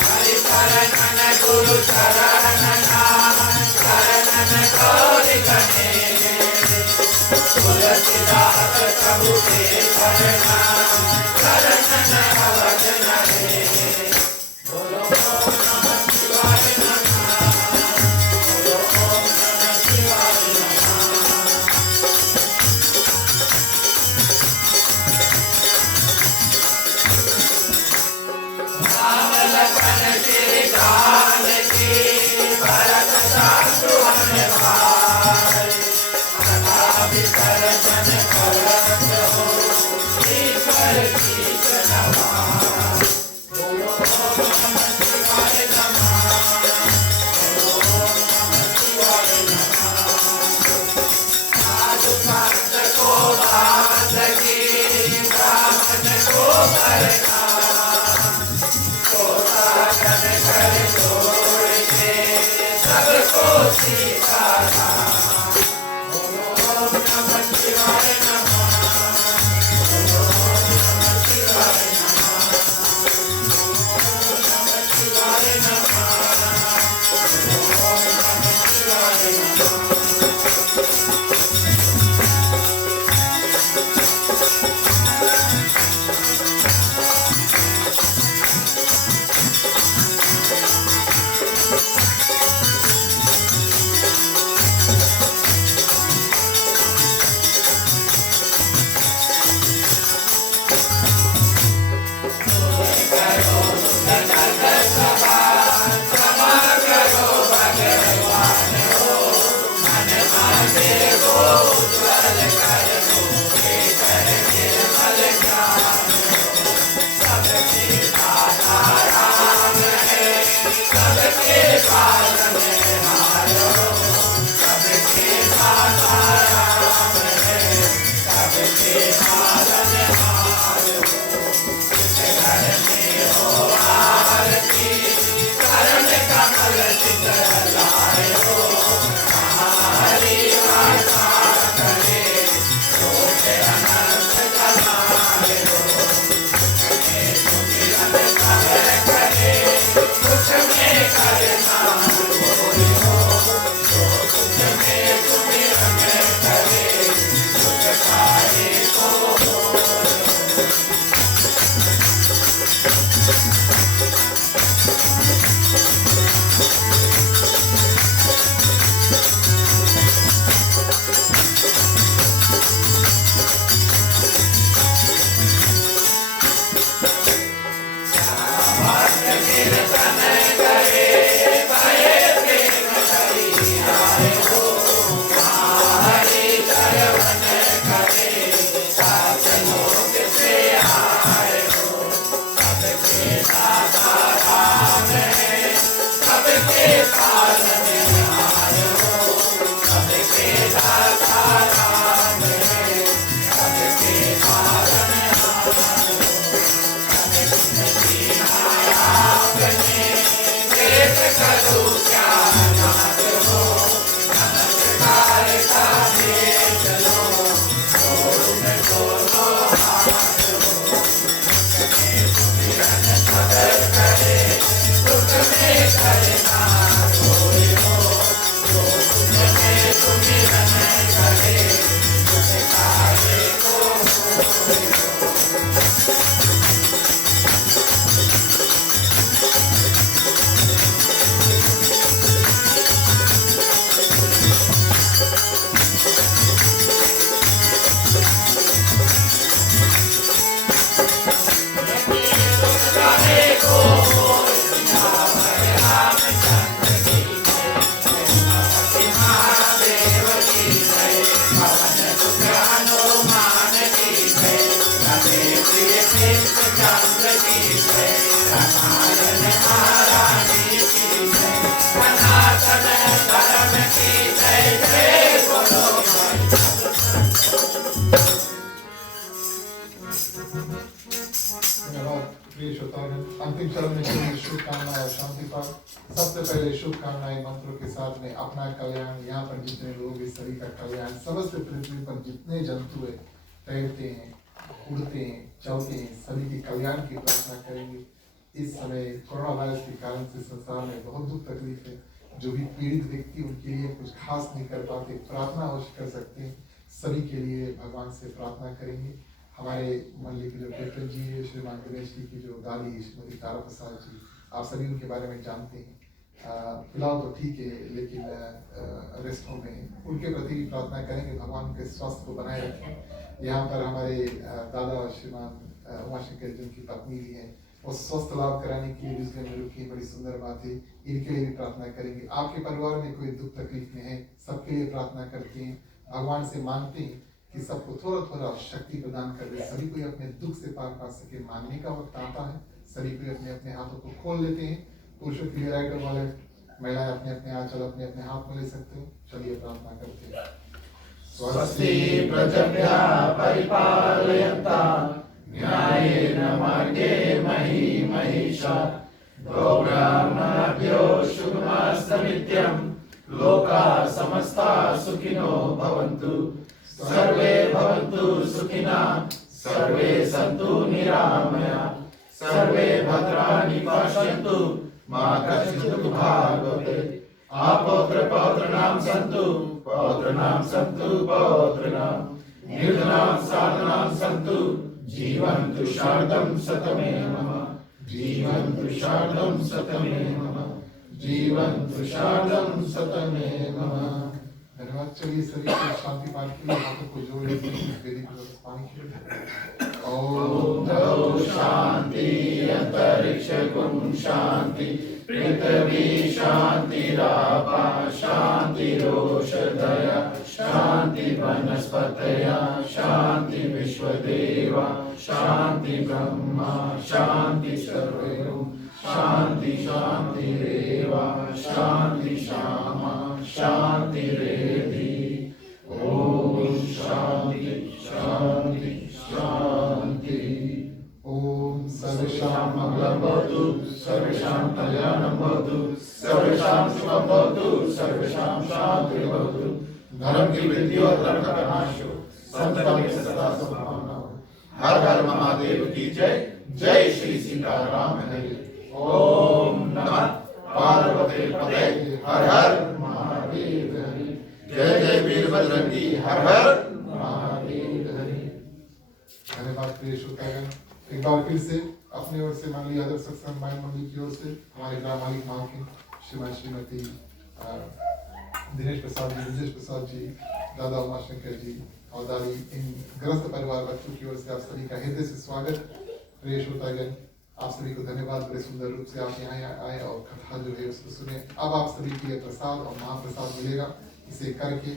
हरि शरण गुरु शरण नाम शरण गौरी गणे तुलसीदास प्रभु के शरण शरण अवध नरे बोलो ओम नमः शिवाय नमः बोलो ओम नमः शिवाय नमः राम लखन श्री जानकी भरत शत्रुघ्न भाई सदा विसर्जन करत हो ईश्वर की नमः बोलो ओम नमः शिवाय नमः बोलो ओम नमः शिवाय नमः साधु संत को बांधगी ब्राह्मण को भरना साधन कर जोड़ के सबको सीखाना बोलो ओम नमः शिवाय नमः कृपा। सबसे पहले शुभकामनाएं मंत्रों के साथ में अपना कल्याण, यहाँ पर जितने लोग इस सभी का कल्याण, समस्त पृथ्वी पर जितने जंतु है, तैरते हैं, उड़ते हैं, चलते हैं, सभी के कल्याण की प्रार्थना करेंगे। इस समय कोरोना वायरस के कारण से संसार में बहुत दुख तकलीफ है। जो भी पीड़ित व्यक्ति उनके लिए कुछ खास नहीं कर पाते, प्रार्थना अवश्य कर सकते हैं। सभी के लिए भगवान से प्रार्थना करेंगे। हमारे मंडली के जो कैप्टन जी है, श्रीमान गणेश जी की जो दादी श्रीमती तारा प्रसाद जी, आप सभी उनके बारे में जानते हैं। फिलहाल तो ठीक है, लेकिन रेस्ट होम में उनके प्रति भी प्रार्थना करेंगे, भगवान उनके स्वास्थ्य को बनाए रखें। यहाँ पर हमारे दादा श्रीमान उमाशंकर जी की पत्नी भी हैं, और स्वस्थ लाभ कराने के लिए विजन में रुकी, बड़ी सुंदर बात है। इनके लिए भी प्रार्थना करेंगे। आपके परिवार में कोई दुख तकलीफ में है, सबके लिए प्रार्थना करते हैं, भगवान से मांगते हैं कि सबको थोड़ा थोड़ा शक्ति प्रदान कर दे, सभी कोई अपने दुख से पार पा सके। मांगने का वक्त आता है, सभी कोई अपने अपने हाथों को खोल लेते हैं। पुरुषों के लिए राइट वाले, महिलाएं अपने अपने आंचल अपने अपने हाथ में ले सकते हो। चलिए प्रार्थना करते हैं। स्वस्ति प्रजभ्यः परिपालयन्ताम् न्यायेन मार्गेण महीं महिषाः गोब्राह्मणेभ्यो शुभमस्तु नित्यम् लोकाः समस्ताः सुखिनो भवन्तु सर्वे भवन्तु सुखिनः सर्वे सन्तु निरामयाः सर्वे भद्राणि पश्यन्तु मा कश्चित् दुःखात् भवेत् आपौत्र पौत्राणां सन्तु पौत्राणां सन्तु पौत्राणां निर्धनां साधनां सन्तु जीवन्तु शारदं शतमेव जीवन्तु शारदं शतमेव जीवन्तु शारदं शतमेव। धन्यवाद। चलिए सभी को शांति पाठ के लिए हाथों को जोड़ लेते हैं, वेदी पर पानी के। ओम द्यौ शांति अंतरिक्षं शांति पृथ्वी शांतिरापा शांतिरोषधयः शांति वनस्पतयः शांति विश्वदेवा शांति ब्रह्मा शांति सर्वं शांति शांतिरेव शांति श्यामा शांतिरेधि। ओम शांति शांति शांति। ओम सर्वेषां मंगलं भवतु सर्वेषां कल्याणं भवतु सर्वेषां शुभं भवतु सर्वेषां शान्तिर्भवतु। धर्म की वृद्धि और धर्म का नाश हो, संतों की सदा सद्भावना हो। हर हर महादेव की जय। जय श्री सीताराम हरे। ओम नमः पार्वती पते हर हर महादेव हरे। जय जय वीरभद्रंगी हर हर महादेव हरे। धन्यवाद प्रिय श्रोतागण। एक बार फिर से अपनी ओर से मंडली आदर सत्संग माइन मंडली की ओर से हमारे ग्राम मालिक मालकिन श्रीमती दिनेश प्रसाद जी, ब्रजेश प्रसाद जी, दादा उमाशंकर जी और दादी, इन ग्रस्त परिवार बच्चों की ओर से आप सभी का हृदय से स्वागत। प्रिय श्रोतागण, आप सभी को धन्यवाद। बड़े सुंदर रूप से आप यहाँ आए और कथा जो है उसको सुने। अब आप सभी के लिए प्रसाद और महाप्रसाद मिलेगा, इसे करके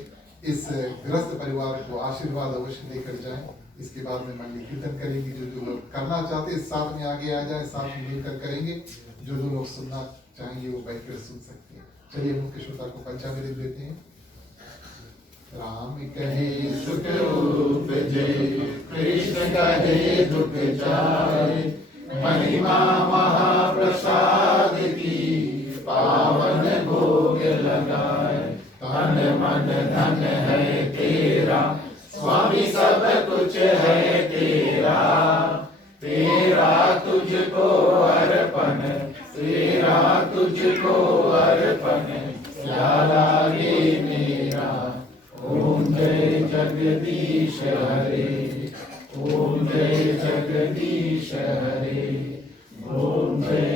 इस ग्रस्त परिवार को आशीर्वाद अवश्य देकर जाएं। इसके बाद में मंडली कीर्तन करेंगे। जो लोग करना चाहते हैं साथ में आगे आ जाए, साथ में मिलकर करेंगे। जो लोग सुनना चाहेंगे वो बैठकर सुन सकते हैं। चलिए मुख्य श्रोता को पंचामृत देते हैं। राम कहे सुख उपजे कृष्ण कहे दुख जाए, महिमा महाप्रसाद की पावन भोग लगाए। तन मन धन है तेरा स्वामी सब कुछ है तेरा, तेरा तुझको अर्पण तेरा तुझको अर्पण क्या लागे मेरा। ओम जय जगदीश हरे ओम जय जगदीश हरे ओम जय